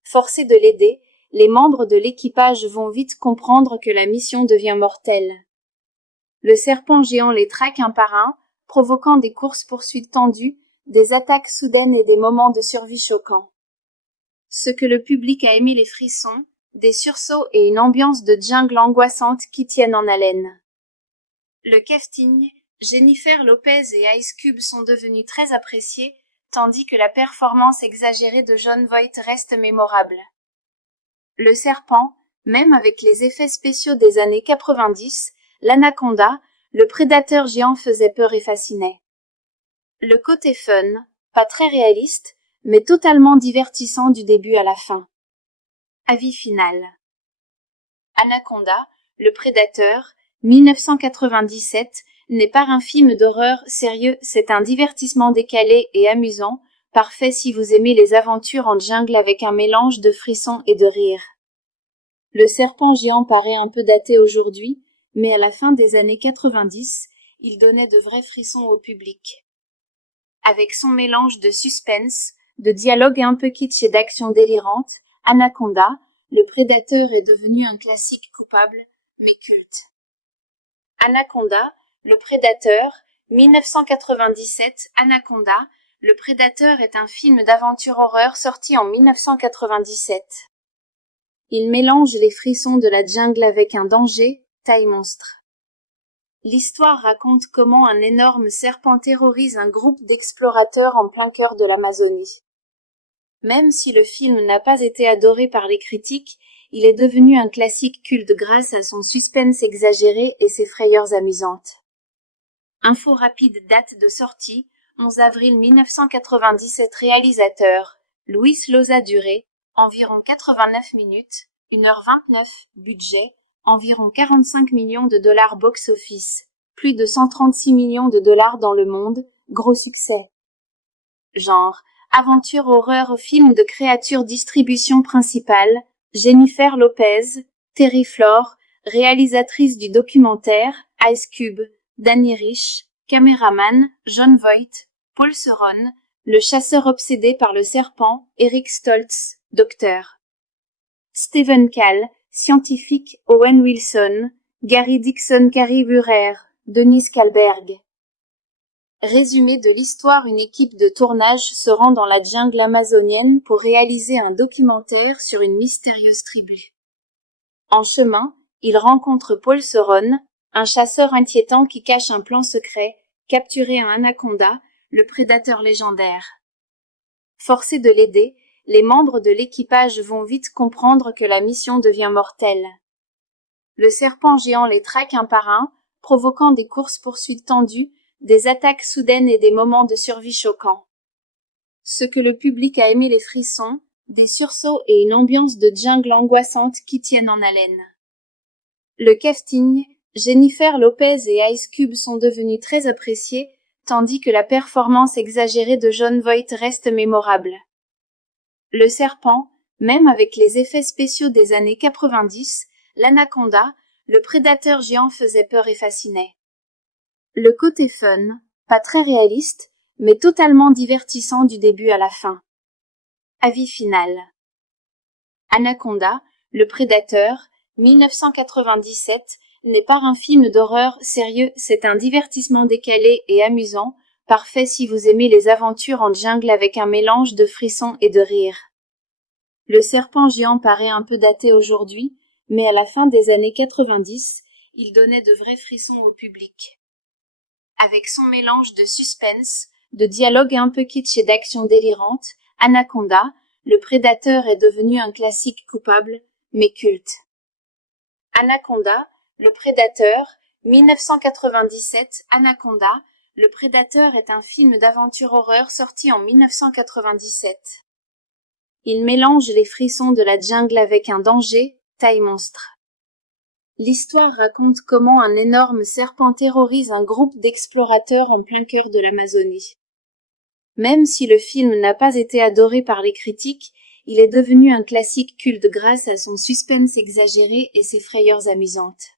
Forcés de l'aider, les membres de l'équipage vont vite comprendre que la mission devient mortelle. Le serpent géant les traque un par un, provoquant des courses-poursuites tendues, des attaques soudaines et des moments de survie choquants. Ce que le public a aimé, les frissons, des sursauts et une ambiance de jungle angoissante qui tiennent en haleine. Le casting, Jennifer Lopez et Ice Cube sont devenus très appréciés, tandis que la performance exagérée de Jon Voight reste mémorable. Le serpent, même avec les effets spéciaux des années 90, l'anaconda, le prédateur géant faisait peur et fascinait. Le côté fun, pas très réaliste, mais totalement divertissant du début à la fin. Avis final. Anaconda, le prédateur, 1997, n'est pas un film d'horreur sérieux, c'est un divertissement décalé et amusant, parfait si vous aimez les aventures en jungle avec un mélange de frissons et de rire. Le serpent géant paraît un peu daté aujourd'hui, mais à la fin des années 90, il donnait de vrais frissons au public. Avec son mélange de suspense, de dialogue un peu kitsch et d'action délirante, Anaconda, le prédateur est devenu un classique coupable, mais culte. Anaconda, le prédateur, 1997. Anaconda, le prédateur est un film d'aventure horreur sorti en 1997. Il mélange les frissons de la jungle avec un danger, taille monstre. L'histoire raconte comment un énorme serpent terrorise un groupe d'explorateurs en plein cœur de l'Amazonie. Même si le film n'a pas été adoré par les critiques, il est devenu un classique culte grâce à son suspense exagéré et ses frayeurs amusantes. Info rapide, date de sortie, 11 avril 1997. Réalisateur, Luis Loza. Durée, environ 89 minutes, 1h29, budget, environ 45 millions de dollars box-office, plus de 136 millions de dollars dans le monde, gros succès. Genre, aventure horreur film de créatures. Distribution principale, Jennifer Lopez, Terry Flor, réalisatrice du documentaire, Ice Cube, Danny Rich, caméraman, Jon Voight, Paul Ceron, le chasseur obsédé par le serpent, Eric Stoltz, docteur. Stephen Call, scientifique, Owen Wilson, Gary Dixon, Carrie Burrer, Denise Kalberg. Résumé de l'histoire. Une équipe de tournage se rend dans la jungle amazonienne pour réaliser un documentaire sur une mystérieuse tribu. En chemin, ils rencontrent Paul Ceron, Un chasseur inquiétant qui cache un plan secret, capturer un anaconda, le prédateur légendaire. Forcés de l'aider, les membres de l'équipage vont vite comprendre que la mission devient mortelle. Le serpent géant les traque un par un, provoquant des courses-poursuites tendues, des attaques soudaines et des moments de survie choquants. Ce que le public a aimé les frissons, des sursauts et une ambiance de jungle angoissante qui tiennent en haleine. Le casting, Jennifer Lopez et Ice Cube sont devenus très appréciés, tandis que la performance exagérée de Jon Voight reste mémorable. Le serpent, même avec les effets spéciaux des années 90, l'anaconda, le prédateur géant faisait peur et fascinait. Le côté fun, pas très réaliste, mais totalement divertissant du début à la fin. Avis final. Anaconda, le prédateur, 1997, n'est pas un film d'horreur sérieux, c'est un divertissement décalé et amusant, parfait si vous aimez les aventures en jungle avec un mélange de frissons et de rire. Le serpent géant paraît un peu daté aujourd'hui, mais à la fin des années 90, il donnait de vrais frissons au public. Avec son mélange de suspense, de dialogue un peu kitsch et d'action délirante, Anaconda, le prédateur est devenu un classique coupable, mais culte. Anaconda, le prédateur, 1997. Anaconda, le prédateur est un film d'aventure horreur sorti en 1997. Il mélange les frissons de la jungle avec un danger, taille monstre. L'histoire raconte comment un énorme serpent terrorise un groupe d'explorateurs en plein cœur de l'Amazonie. Même si le film n'a pas été adoré par les critiques, il est devenu un classique culte grâce à son suspense exagéré et ses frayeurs amusantes.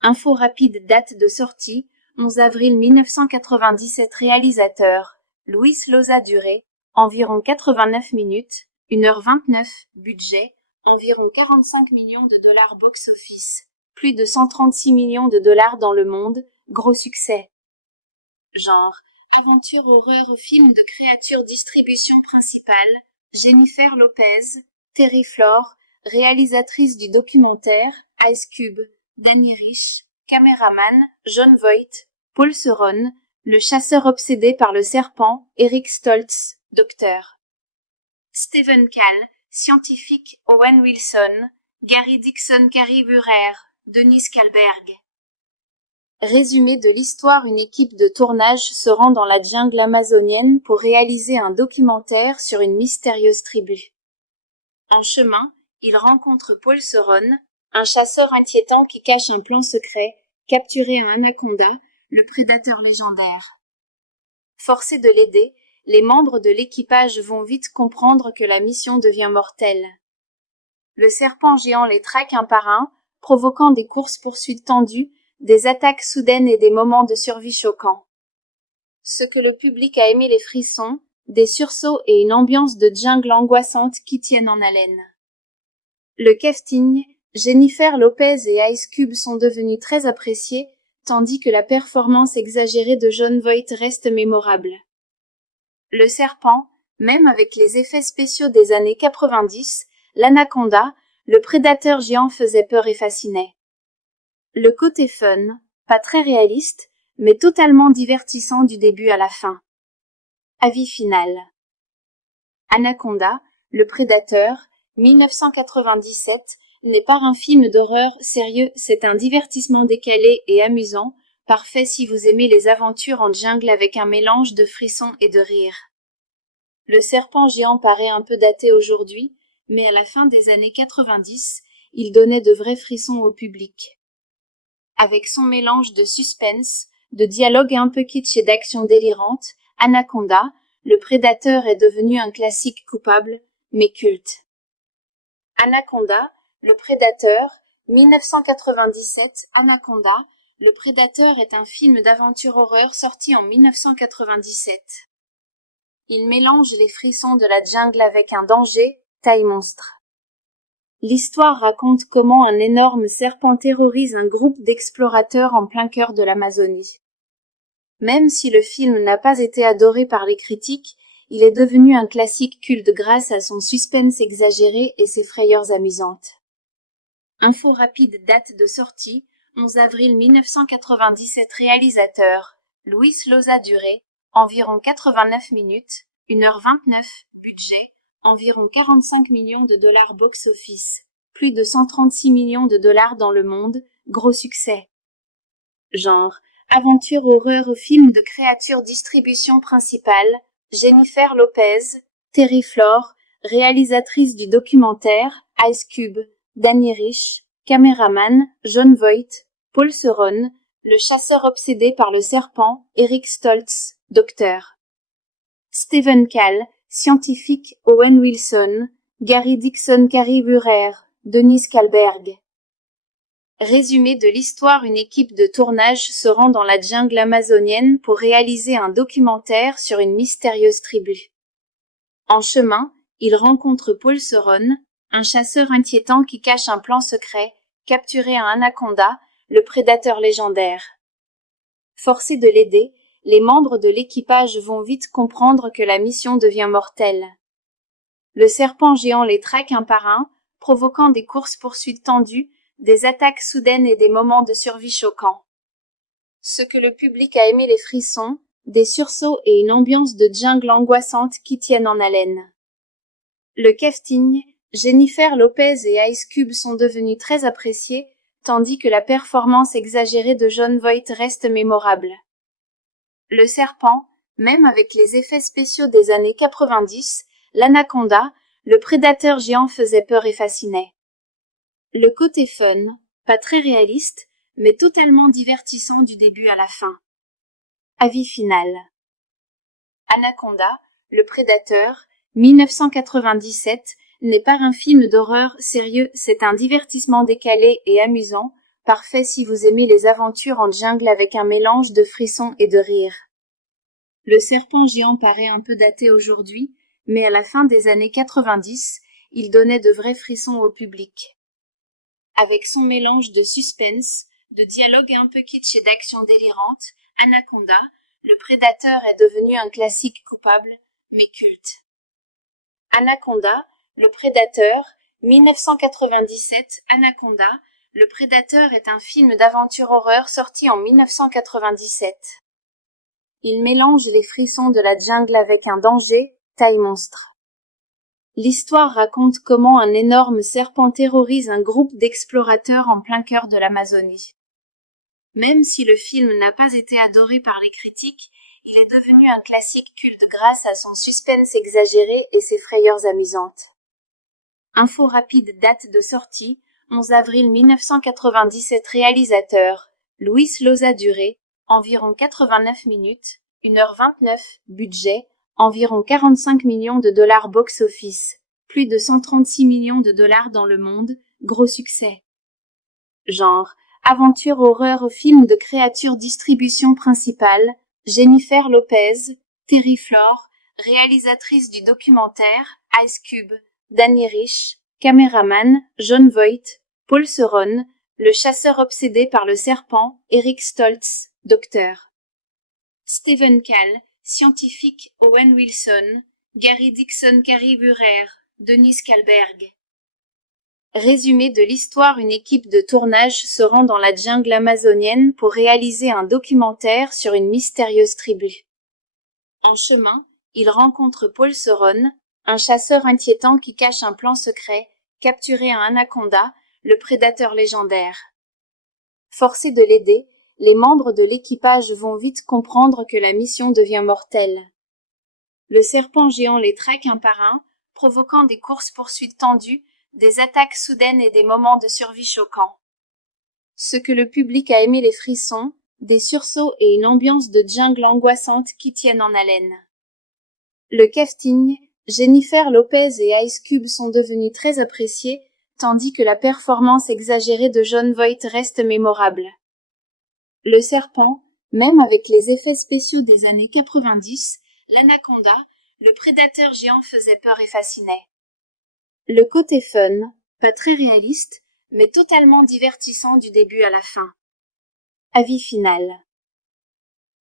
Info rapide, date de sortie, 11 avril 1997. Réalisateur, Luis Loza. Durée, environ 89 minutes, 1h29, budget, environ 45 millions de dollars box-office, plus de 136 millions de dollars dans le monde, gros succès. Genre, aventure horreur film de créatures. Distribution principale, Jennifer Lopez, Terry Flor, réalisatrice du documentaire, Ice Cube, Danny Rich, caméraman, Jon Voight, Paul Ceron, le chasseur obsédé par le serpent, Eric Stoltz, docteur. Stephen Call, scientifique, Owen Wilson, Gary Dixon, Carrie Burrer, Denis Kalberg. Résumé de l'histoire. Une équipe de tournage se rend dans la jungle amazonienne pour réaliser un documentaire sur une mystérieuse tribu. En chemin, ils rencontrent Paul Ceron, un chasseur inquiétant qui cache un plan secret, capturer un anaconda, le prédateur légendaire. Forcés de l'aider, les membres de l'équipage vont vite comprendre que la mission devient mortelle. Le serpent géant les traque un par un, provoquant des courses-poursuites tendues, des attaques soudaines et des moments de survie choquants. Ce que le public a aimé les frissons, des sursauts et une ambiance de jungle angoissante qui tiennent en haleine. Le casting, Jennifer Lopez et Ice Cube sont devenus très appréciés, tandis que la performance exagérée de Jon Voight reste mémorable. Le serpent, même avec les effets spéciaux des années 90, l'anaconda, le prédateur géant faisait peur et fascinait. Le côté fun, pas très réaliste, mais totalement divertissant du début à la fin. Avis final. Anaconda, le prédateur, 1997, n'est pas un film d'horreur sérieux, c'est un divertissement décalé et amusant, parfait si vous aimez les aventures en jungle avec un mélange de frissons et de rire. Le serpent géant paraît un peu daté aujourd'hui, mais à la fin des années 90, il donnait de vrais frissons au public. Avec son mélange de suspense, de dialogue un peu kitsch et d'action délirante, Anaconda, le prédateur est devenu un classique coupable, mais culte. Anaconda, le prédateur, 1997. Anaconda, le prédateur est un film d'aventure horreur sorti en 1997. Il mélange les frissons de la jungle avec un danger, taille monstre. L'histoire raconte comment un énorme serpent terrorise un groupe d'explorateurs en plein cœur de l'Amazonie. Même si le film n'a pas été adoré par les critiques, il est devenu un classique culte grâce à son suspense exagéré et ses frayeurs amusantes. Info rapide, date de sortie, 11 avril 1997. Réalisateur, Luis Loza. Durée, environ 89 minutes, 1h29. Budget, environ 45 millions de dollars. Box-office, plus de 136 millions de dollars dans le monde, gros succès. Genre, aventure, horreur, film de créatures. Distribution principale, Jennifer Lopez, Terry Flor, réalisatrice du documentaire, Ice Cube, Danny Rich, caméraman, Jon Voight, Paul Ceron, le chasseur obsédé par le serpent, Eric Stoltz, docteur. Stephen Call, scientifique, Owen Wilson, Gary Dixon, Carrie Burrer, Denis Kalberg. Résumé de l'histoire. Une équipe de tournage se rend dans la jungle amazonienne pour réaliser un documentaire sur une mystérieuse tribu. En chemin, ils rencontrent Paul Ceron, un chasseur inquiétant qui cache un plan secret, capturer un anaconda, le prédateur légendaire. Forcés de l'aider, les membres de l'équipage vont vite comprendre que la mission devient mortelle. Le serpent géant les traque un par un, provoquant des courses-poursuites tendues, des attaques soudaines et des moments de survie choquants. Ce que le public a aimé, les frissons, des sursauts et une ambiance de jungle angoissante qui tiennent en haleine. Le casting, Jennifer Lopez et Ice Cube sont devenus très appréciés, tandis que la performance exagérée de Jon Voight reste mémorable. Le serpent, même avec les effets spéciaux des années 90, l'anaconda, le prédateur géant faisait peur et fascinait. Le côté fun, pas très réaliste, mais totalement divertissant du début à la fin. Avis final. Anaconda, le prédateur, 1997, n'est pas un film d'horreur sérieux, c'est un divertissement décalé et amusant, parfait si vous aimez les aventures en jungle avec un mélange de frissons et de rire. Le serpent géant paraît un peu daté aujourd'hui, mais à la fin des années 90, il donnait de vrais frissons au public. Avec son mélange de suspense, de dialogue un peu kitsch et d'action délirante, Anaconda, le prédateur est devenu un classique coupable, mais culte. Anaconda, le prédateur, 1997. Anaconda, le prédateur est un film d'aventure horreur sorti en 1997. Il mélange les frissons de la jungle avec un danger, taille monstre. L'histoire raconte comment un énorme serpent terrorise un groupe d'explorateurs en plein cœur de l'Amazonie. Même si le film n'a pas été adoré par les critiques, il est devenu un classique culte grâce à son suspense exagéré et ses frayeurs amusantes. Info rapide. Date de sortie, 11 avril 1997. Réalisateur, Luis Loza. Durée, environ 89 minutes, 1h29. Budget, environ 45 millions de dollars. Box-office, plus de 136 millions de dollars dans le monde, gros succès. Genre, aventure, horreur, film de créatures. Distribution principale, Jennifer Lopez, Terry Flor, réalisatrice du documentaire, Ice Cube, Danny Rich, caméraman, Jon Voight, Paul Ceron, le chasseur obsédé par le serpent, Eric Stoltz, docteur. Stephen Call, scientifique, Owen Wilson, Gary Dixon, Carrie Burrer, Denis Kalberg. Résumé de l'histoire. Une équipe de tournage se rend dans la jungle amazonienne pour réaliser un documentaire sur une mystérieuse tribu. En chemin, ils rencontrent Paul Ceron, un chasseur inquiétant qui cache un plan secret, capturer un anaconda, le prédateur légendaire. Forcés de l'aider, les membres de l'équipage vont vite comprendre que la mission devient mortelle. Le serpent géant les traque un par un, provoquant des courses-poursuites tendues, des attaques soudaines et des moments de survie choquants. Ce que le public a aimé, les frissons, des sursauts et une ambiance de jungle angoissante qui tiennent en haleine. Le casting, Jennifer Lopez et Ice Cube sont devenus très appréciés, tandis que la performance exagérée de Jon Voight reste mémorable. Le serpent, même avec les effets spéciaux des années 90, l'anaconda, le prédateur géant faisait peur et fascinait. Le côté fun, pas très réaliste, mais totalement divertissant du début à la fin. Avis final.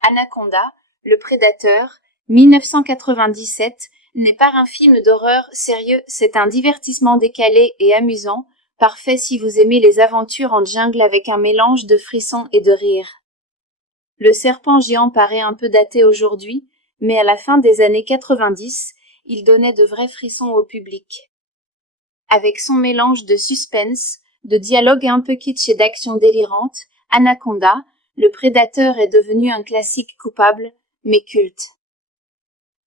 Anaconda, le prédateur, 1997, n'est pas un film d'horreur sérieux, c'est un divertissement décalé et amusant, parfait si vous aimez les aventures en jungle avec un mélange de frissons et de rires. Le serpent géant paraît un peu daté aujourd'hui, mais à la fin des années 90, il donnait de vrais frissons au public. Avec son mélange de suspense, de dialogue un peu kitsch et d'action délirante, Anaconda, le prédateur est devenu un classique coupable, mais culte.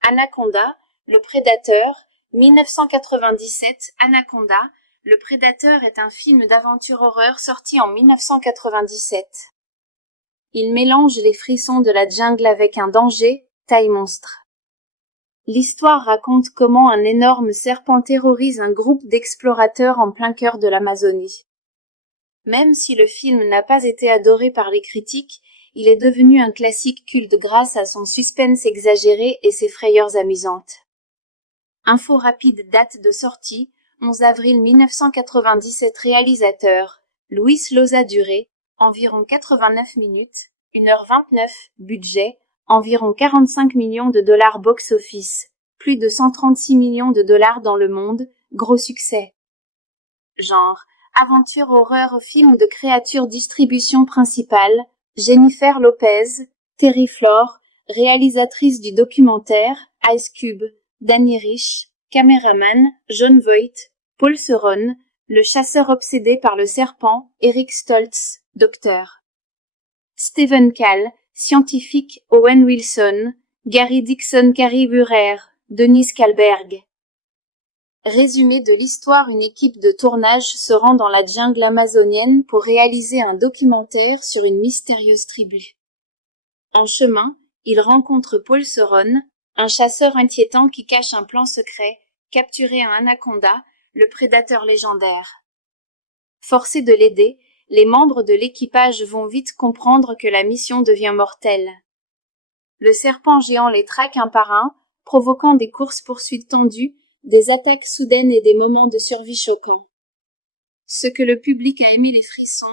Anaconda, le prédateur, 1997. Anaconda, le prédateur est un film d'aventure horreur sorti en 1997. Il mélange les frissons de la jungle avec un danger, taille monstre. L'histoire raconte comment un énorme serpent terrorise un groupe d'explorateurs en plein cœur de l'Amazonie. Même si le film n'a pas été adoré par les critiques, il est devenu un classique culte grâce à son suspense exagéré et ses frayeurs amusantes. Info rapide. Date de sortie, 11 avril 1997. Réalisateur, Luis Loza. Durée, environ 89 minutes, 1h29. Budget, environ 45 millions de dollars. Box-office, plus de 136 millions de dollars dans le monde, gros succès. Genre, aventure horreur film de créatures. Distribution principale, Jennifer Lopez, Terry Flor, réalisatrice du documentaire, Ice Cube, Danny Rich, caméraman, Jon Voight, Paul Ceron, le chasseur obsédé par le serpent, Eric Stoltz, docteur. Stephen Call, scientifique, Owen Wilson, Gary Dixon, Carrie Burrer, Denise Kalberg. Résumé de l'histoire. Une équipe de tournage se rend dans la jungle amazonienne pour réaliser un documentaire sur une mystérieuse tribu. En chemin, ils rencontrent Paul Ceron, un chasseur inquiétant qui cache un plan secret, capturer un anaconda, le prédateur légendaire. Forcés de l'aider, les membres de l'équipage vont vite comprendre que la mission devient mortelle. Le serpent géant les traque un par un, provoquant des courses-poursuites tendues, des attaques soudaines et des moments de survie choquants. Ce que le public a aimé: les frissons,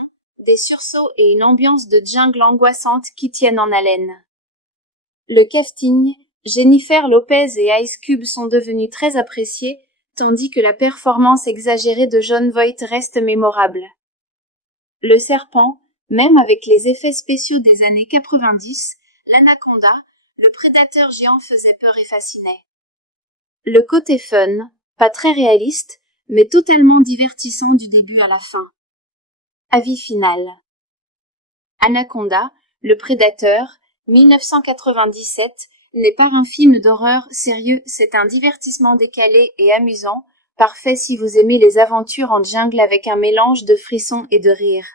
des sursauts et une ambiance de jungle angoissante qui tiennent en haleine. Le casting, Jennifer Lopez et Ice Cube sont devenus très appréciés, tandis que la performance exagérée de Jon Voight reste mémorable. Le serpent, même avec les effets spéciaux des années 90, l'anaconda, le prédateur géant faisait peur et fascinait. Le côté fun, pas très réaliste, mais totalement divertissant du début à la fin. Avis final. Anaconda, le prédateur, 1997, n'est pas un film d'horreur sérieux, c'est un divertissement décalé et amusant, parfait si vous aimez les aventures en jungle avec un mélange de frissons et de rires.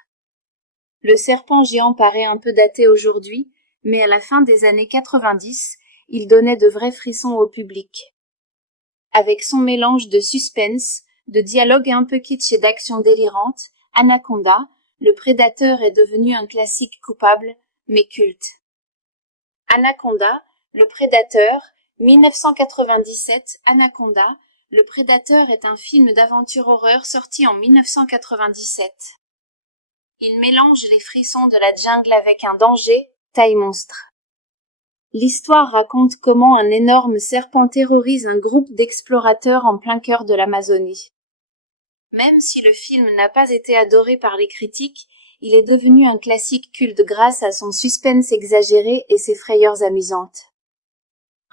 Le serpent géant paraît un peu daté aujourd'hui, mais à la fin des années 90, il donnait de vrais frissons au public. Avec son mélange de suspense, de dialogue un peu kitsch et d'action délirante, Anaconda, le prédateur est devenu un classique coupable, mais culte. Anaconda, le prédateur, 1997. Anaconda, le prédateur est un film d'aventure horreur sorti en 1997. Il mélange les frissons de la jungle avec un danger, taille monstre. L'histoire raconte comment un énorme serpent terrorise un groupe d'explorateurs en plein cœur de l'Amazonie. Même si le film n'a pas été adoré par les critiques, il est devenu un classique culte grâce à son suspense exagéré et ses frayeurs amusantes.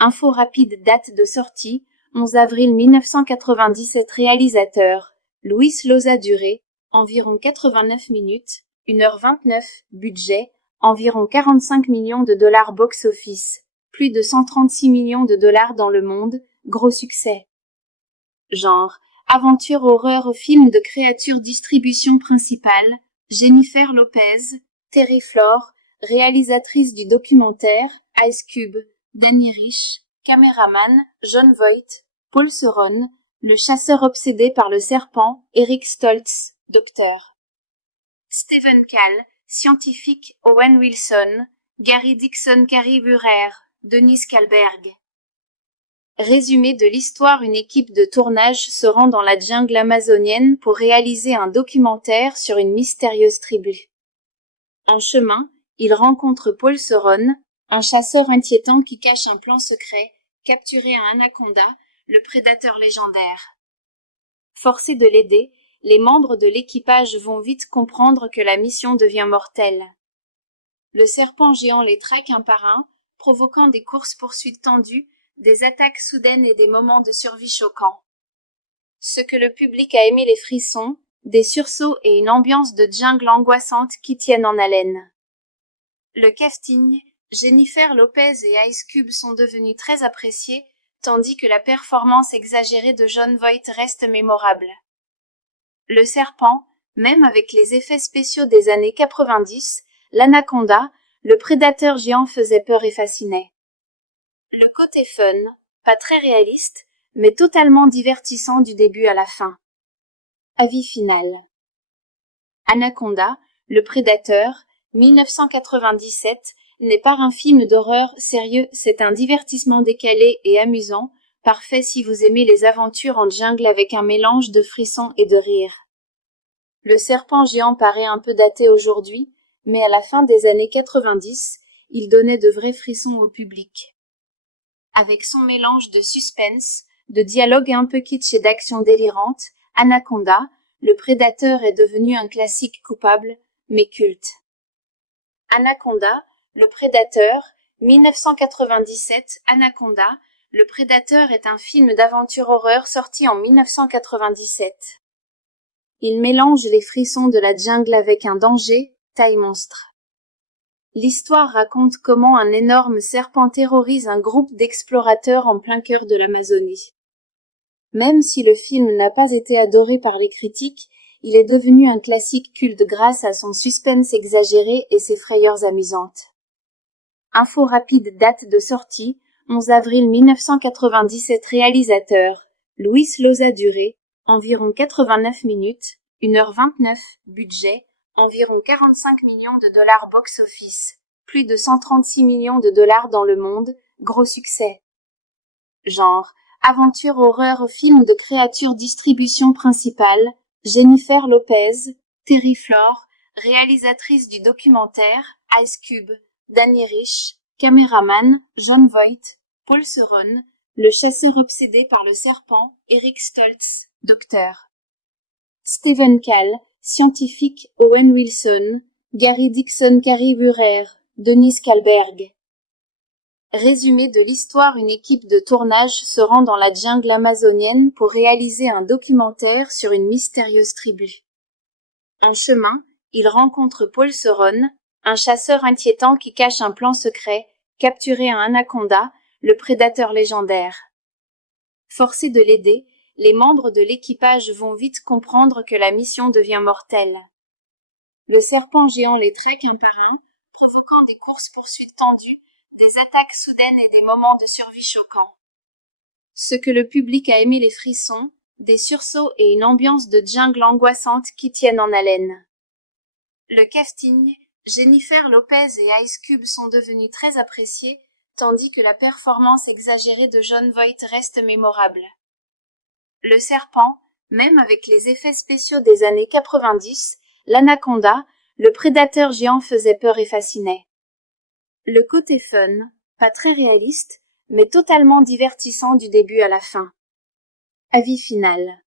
Info rapide. Date de sortie, 11 avril 1997. Réalisateur, Luis Loza. Durée, environ 89 minutes, 1h29. Budget, environ 45 millions de dollars. Box-office, plus de 136 millions de dollars dans le monde, gros succès. Genre, aventure horreur film de créatures. Distribution principale, Jennifer Lopez, Terry Flor, réalisatrice du documentaire, Ice Cube, Danny Rich, caméraman, Jon Voight, Paul Ceron, le chasseur obsédé par le serpent, Eric Stoltz, docteur. Stephen Call, scientifique, Owen Wilson, Gary Dixon, Carrie Burrer, Denise Kalberg. Résumé de l'histoire. Une équipe de tournage se rend dans la jungle amazonienne pour réaliser un documentaire sur une mystérieuse tribu. En chemin, ils rencontrent Paul Ceron, un chasseur inquiétant qui cache un plan secret, capturer un anaconda, le prédateur légendaire. Forcés de l'aider, les membres de l'équipage vont vite comprendre que la mission devient mortelle. Le serpent géant les traque un par un, provoquant des courses-poursuites tendues, des attaques soudaines et des moments de survie choquants. Ce que le public a aimé, les frissons, des sursauts et une ambiance de jungle angoissante qui tiennent en haleine. Le casting, Jennifer Lopez et Ice Cube sont devenus très appréciés, tandis que la performance exagérée de Jon Voight reste mémorable. Le serpent, même avec les effets spéciaux des années 90, l'anaconda, le prédateur géant faisait peur et fascinait. Le côté fun, pas très réaliste, mais totalement divertissant du début à la fin. Avis final. Anaconda, le prédateur, 1997, n'est pas un film d'horreur sérieux, c'est un divertissement décalé et amusant, parfait si vous aimez les aventures en jungle avec un mélange de frissons et de rire. Le serpent géant paraît un peu daté aujourd'hui, mais à la fin des années 90, il donnait de vrais frissons au public. Avec son mélange de suspense, de dialogue un peu kitsch et d'action délirante, Anaconda, le prédateur est devenu un classique coupable, mais culte. Anaconda, le prédateur, 1997. Anaconda, le prédateur est un film d'aventure horreur sorti en 1997. Il mélange les frissons de la jungle avec un danger, taille monstre. L'histoire raconte comment un énorme serpent terrorise un groupe d'explorateurs en plein cœur de l'Amazonie. Même si le film n'a pas été adoré par les critiques, il est devenu un classique culte grâce à son suspense exagéré et ses frayeurs amusantes. Info rapide, date de sortie, 11 avril 1997. Réalisateur, Luis Loza. Durée, environ 89 minutes, 1h29, budget, environ 45 millions de dollars box-office, plus de 136 millions de dollars dans le monde, gros succès. Genre, aventure horreur film de créatures. Distribution principale, Jennifer Lopez, Terry Flor, réalisatrice du documentaire, Ice Cube, Danny Rich, caméraman, Jon Voight, Paul Ceron, le chasseur obsédé par le serpent, Eric Stoltz, docteur. Stephen Call, scientifique, Owen Wilson, Gary Dixon, Carrie Burrer, Denis Kalberg. Résumé de l'histoire. Une équipe de tournage se rend dans la jungle amazonienne pour réaliser un documentaire sur une mystérieuse tribu. En chemin, ils rencontrent Paul Ceron, un chasseur inquiétant qui cache un plan secret, capturer un anaconda, le prédateur légendaire. Forcés de l'aider, les membres de l'équipage vont vite comprendre que la mission devient mortelle. Le serpent géant les traque un par un, provoquant des courses-poursuites tendues, des attaques soudaines et des moments de survie choquants. Ce que le public a aimé, les frissons, des sursauts et une ambiance de jungle angoissante qui tiennent en haleine. Le casting, Jennifer Lopez et Ice Cube sont devenus très appréciés, tandis que la performance exagérée de Jon Voight reste mémorable. Le serpent, même avec les effets spéciaux des années 90, l'anaconda, le prédateur géant faisait peur et fascinait. Le côté fun, pas très réaliste, mais totalement divertissant du début à la fin. Avis final.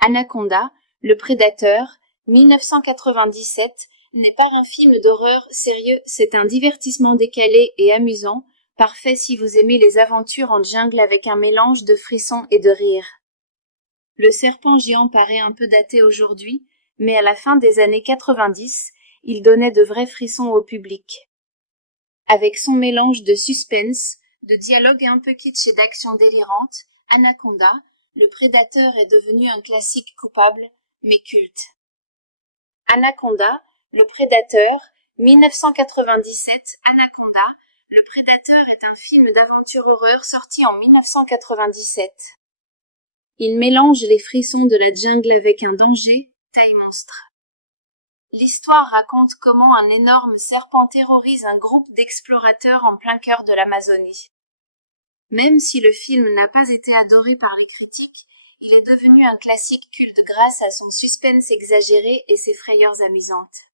Anaconda, le prédateur, 1997, n'est pas un film d'horreur sérieux, c'est un divertissement décalé et amusant, parfait si vous aimez les aventures en jungle avec un mélange de frissons et de rire. Le serpent géant paraît un peu daté aujourd'hui, mais à la fin des années 90, il donnait de vrais frissons au public. Avec son mélange de suspense, de dialogue un peu kitsch et d'action délirante, Anaconda, le prédateur est devenu un classique coupable, mais culte. Anaconda, le prédateur, 1997. Anaconda, le prédateur est un film d'aventure horreur sorti en 1997. Il mélange les frissons de la jungle avec un danger, taille monstre. L'histoire raconte comment un énorme serpent terrorise un groupe d'explorateurs en plein cœur de l'Amazonie. Même si le film n'a pas été adoré par les critiques, il est devenu un classique culte grâce à son suspense exagéré et ses frayeurs amusantes.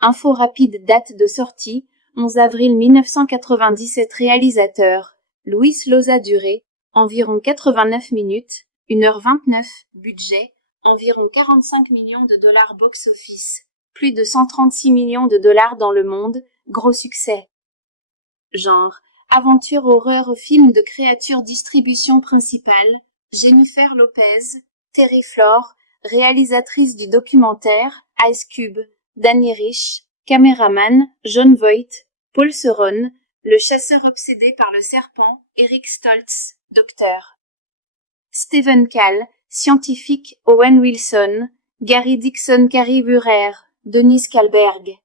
Info rapide, date de sortie, 11 avril 1997. Réalisateur, Luis Loza. Durée, environ 89 minutes, 1h29, budget, environ 45 millions de dollars box-office, plus de 136 millions de dollars dans le monde, gros succès. Genre, aventure horreur film de créatures distribution principale, Jennifer Lopez, Terry Flor, réalisatrice du documentaire, Ice Cube, Danny Rich, caméraman, Jon Voight, Paul Ceron, le chasseur obsédé par le serpent, Eric Stoltz, docteur. Stephen Call, scientifique, Owen Wilson, Gary Dixon Carrie Burrer, Denise Kalberg.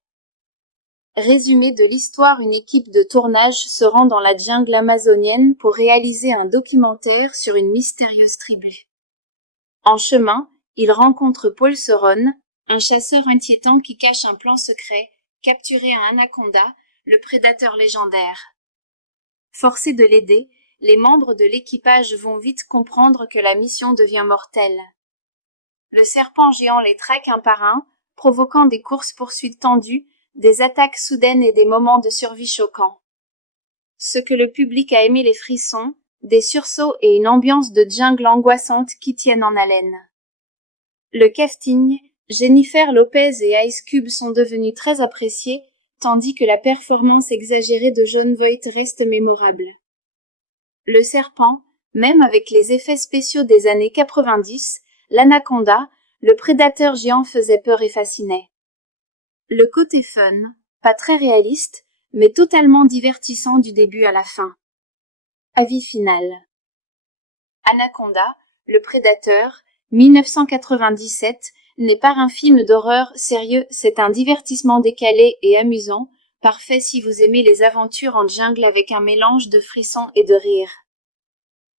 Résumé de l'histoire. Une équipe de tournage se rend dans la jungle amazonienne pour réaliser un documentaire sur une mystérieuse tribu. En chemin, ils rencontrent Paul Ceron, un chasseur inquiétant qui cache un plan secret, capturer un anaconda, le prédateur légendaire. Forcés de l'aider, les membres de l'équipage vont vite comprendre que la mission devient mortelle. Le serpent géant les traque un par un, provoquant des courses-poursuites tendues, des attaques soudaines et des moments de survie choquants. Ce que le public a aimé, les frissons, des sursauts et une ambiance de jungle angoissante qui tiennent en haleine. Le casting, Jennifer Lopez et Ice Cube sont devenus très appréciés, tandis que la performance exagérée de Jon Voight reste mémorable. Le serpent, même avec les effets spéciaux des années 90, l'anaconda, le prédateur géant faisait peur et fascinait. Le côté fun, pas très réaliste, mais totalement divertissant du début à la fin. Avis final. Anaconda, le prédateur, 1997, n'est pas un film d'horreur sérieux, c'est un divertissement décalé et amusant, parfait si vous aimez les aventures en jungle avec un mélange de frissons et de rire.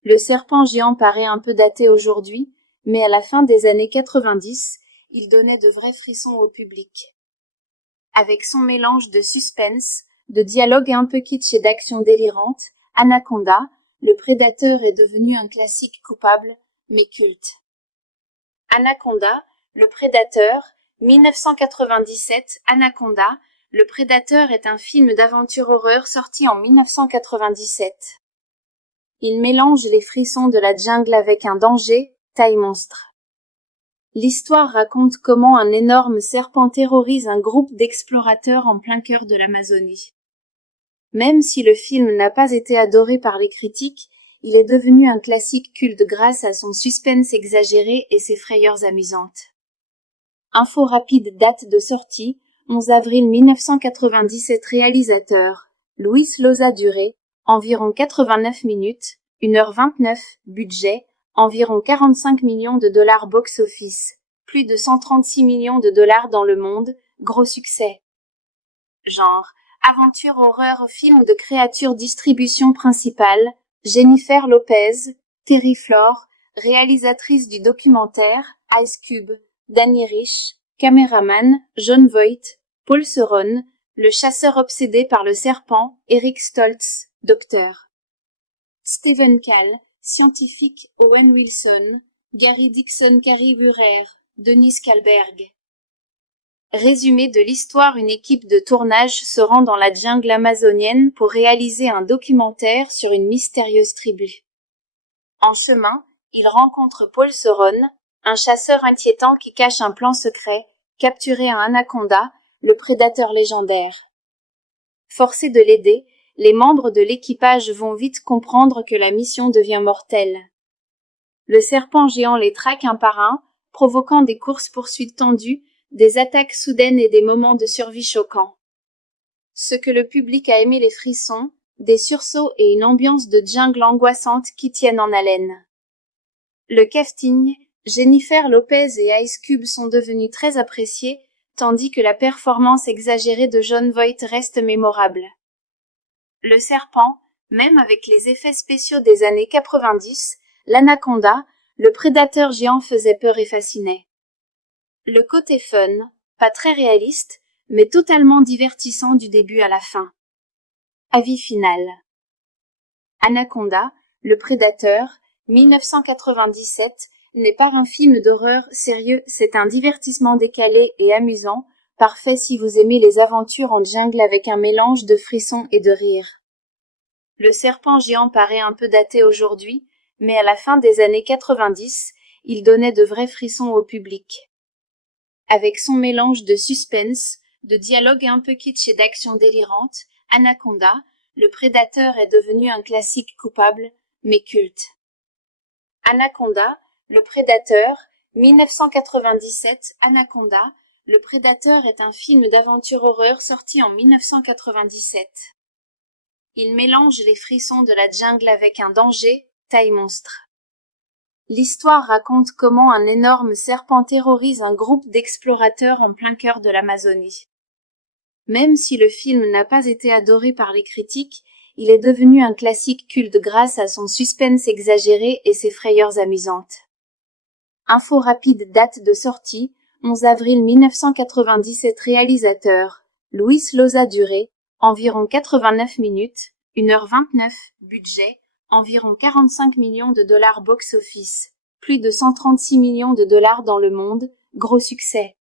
Le serpent géant paraît un peu daté aujourd'hui, mais à la fin des années 90, il donnait de vrais frissons au public. Avec son mélange de suspense, de dialogue un peu kitsch et d'action délirante, Anaconda, le prédateur est devenu un classique coupable, mais culte. Anaconda, le prédateur, 1997. Anaconda, le prédateur est un film d'aventure horreur sorti en 1997. Il mélange les frissons de la jungle avec un danger, taille monstre. L'histoire raconte comment un énorme serpent terrorise un groupe d'explorateurs en plein cœur de l'Amazonie. Même si le film n'a pas été adoré par les critiques, il est devenu un classique culte grâce à son suspense exagéré et ses frayeurs amusantes. Info rapide. Date de sortie, 11 avril 1997. Réalisateur, Luis Loza. Durée, environ 89 minutes, 1h29. Budget, environ 45 millions de dollars box-office, plus de 136 millions de dollars dans le monde, gros succès. Genre, aventure horreur film de créatures distribution principale, Jennifer Lopez, Terry Flor, réalisatrice du documentaire, Ice Cube, Danny Rich, caméraman, Jon Voight, Paul Ceron, le chasseur obsédé par le serpent, Eric Stoltz, docteur. Stephen Call, scientifique, Owen Wilson, Gary Dixon Carrie Burrer, Denise Kalberg. Résumé de l'histoire. Une équipe de tournage se rend dans la jungle amazonienne pour réaliser un documentaire sur une mystérieuse tribu. En chemin, ils rencontrent Paul Ceron, un chasseur inquiétant qui cache un plan secret, capturer un anaconda, le prédateur légendaire. Forcés de l'aider, les membres de l'équipage vont vite comprendre que la mission devient mortelle. Le serpent géant les traque un par un, provoquant des courses-poursuites tendues, des attaques soudaines et des moments de survie choquants. Ce que le public a aimé, les frissons, des sursauts et une ambiance de jungle angoissante qui tiennent en haleine. Le casting, Jennifer Lopez et Ice Cube sont devenus très appréciés, tandis que la performance exagérée de Jon Voight reste mémorable. Le serpent, même avec les effets spéciaux des années 90, l'anaconda, le prédateur géant faisait peur et fascinait. Le côté fun, pas très réaliste, mais totalement divertissant du début à la fin. Avis final. Anaconda, le prédateur, 1997, n'est pas un film d'horreur sérieux, c'est un divertissement décalé et amusant, parfait si vous aimez les aventures en jungle avec un mélange de frissons et de rire. Le serpent géant paraît un peu daté aujourd'hui, mais à la fin des années 90, il donnait de vrais frissons au public. Avec son mélange de suspense, de dialogue un peu kitsch et d'action délirante, Anaconda, le prédateur est devenu un classique coupable, mais culte. Anaconda, le prédateur, 1997. Anaconda, le prédateur est un film d'aventure horreur sorti en 1997. Il mélange les frissons de la jungle avec un danger, taille monstre. L'histoire raconte comment un énorme serpent terrorise un groupe d'explorateurs en plein cœur de l'Amazonie. Même si le film n'a pas été adoré par les critiques, il est devenu un classique culte grâce à son suspense exagéré et ses frayeurs amusantes. Info rapide. Date de sortie, 11 avril 1997. Réalisateur, Luis Loza. Durée, environ 89 minutes, 1h29. Budget, environ 45 millions de dollars. Box-office, plus de 136 millions de dollars dans le monde, gros succès.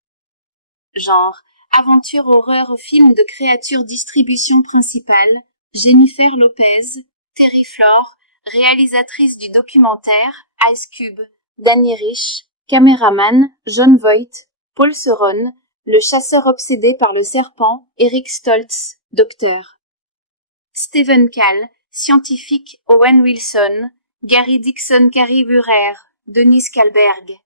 Genre, aventure horreur. Film de créatures. Distribution principale, Jennifer Lopez, Terry Flor, réalisatrice du documentaire, Ice Cube, Danny Rich, caméraman, Jon Voight, Paul Ceron, le chasseur obsédé par le serpent, Eric Stoltz, docteur. Stephen Call, scientifique, Owen Wilson, Gary Dixon, Carrie Burrer, Denise Kalberg.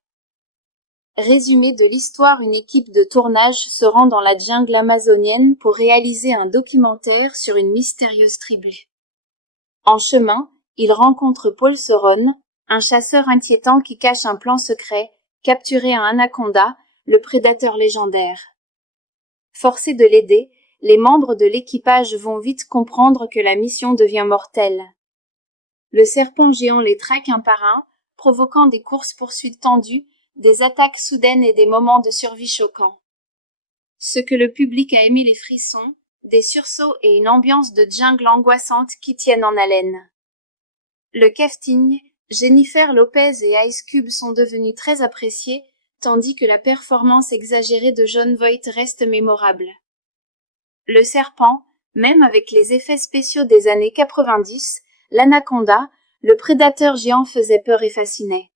Résumé de l'histoire. Une équipe de tournage se rend dans la jungle amazonienne pour réaliser un documentaire sur une mystérieuse tribu. En chemin, ils rencontrent Paul Ceron, un chasseur inquiétant qui cache un plan secret, capturer un anaconda, le prédateur légendaire. Forcés de l'aider, les membres de l'équipage vont vite comprendre que la mission devient mortelle. Le serpent géant les traque un par un, provoquant des courses-poursuites tendues, des attaques soudaines et des moments de survie choquants. Ce que le public a aimé, les frissons, des sursauts et une ambiance de jungle angoissante qui tiennent en haleine. Le casting, Jennifer Lopez et Ice Cube sont devenus très appréciés, tandis que la performance exagérée de Jon Voight reste mémorable. Le serpent, même avec les effets spéciaux des années 90, l'anaconda, le prédateur géant faisait peur et fascinait.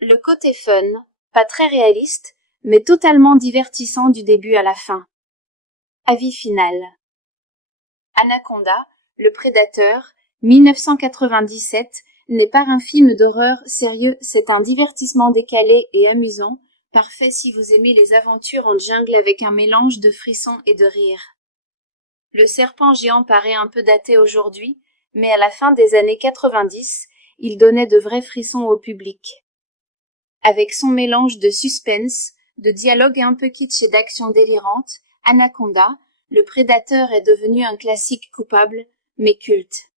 Le côté fun, pas très réaliste, mais totalement divertissant du début à la fin. Avis final. Anaconda, le prédateur, 1997, n'est pas un film d'horreur sérieux, c'est un divertissement décalé et amusant, parfait si vous aimez les aventures en jungle avec un mélange de frissons et de rire. Le serpent géant paraît un peu daté aujourd'hui, mais à la fin des années 90, il donnait de vrais frissons au public. Avec son mélange de suspense, de dialogue un peu kitsch et d'action délirante, Anaconda, le prédateur est devenu un classique coupable, mais culte.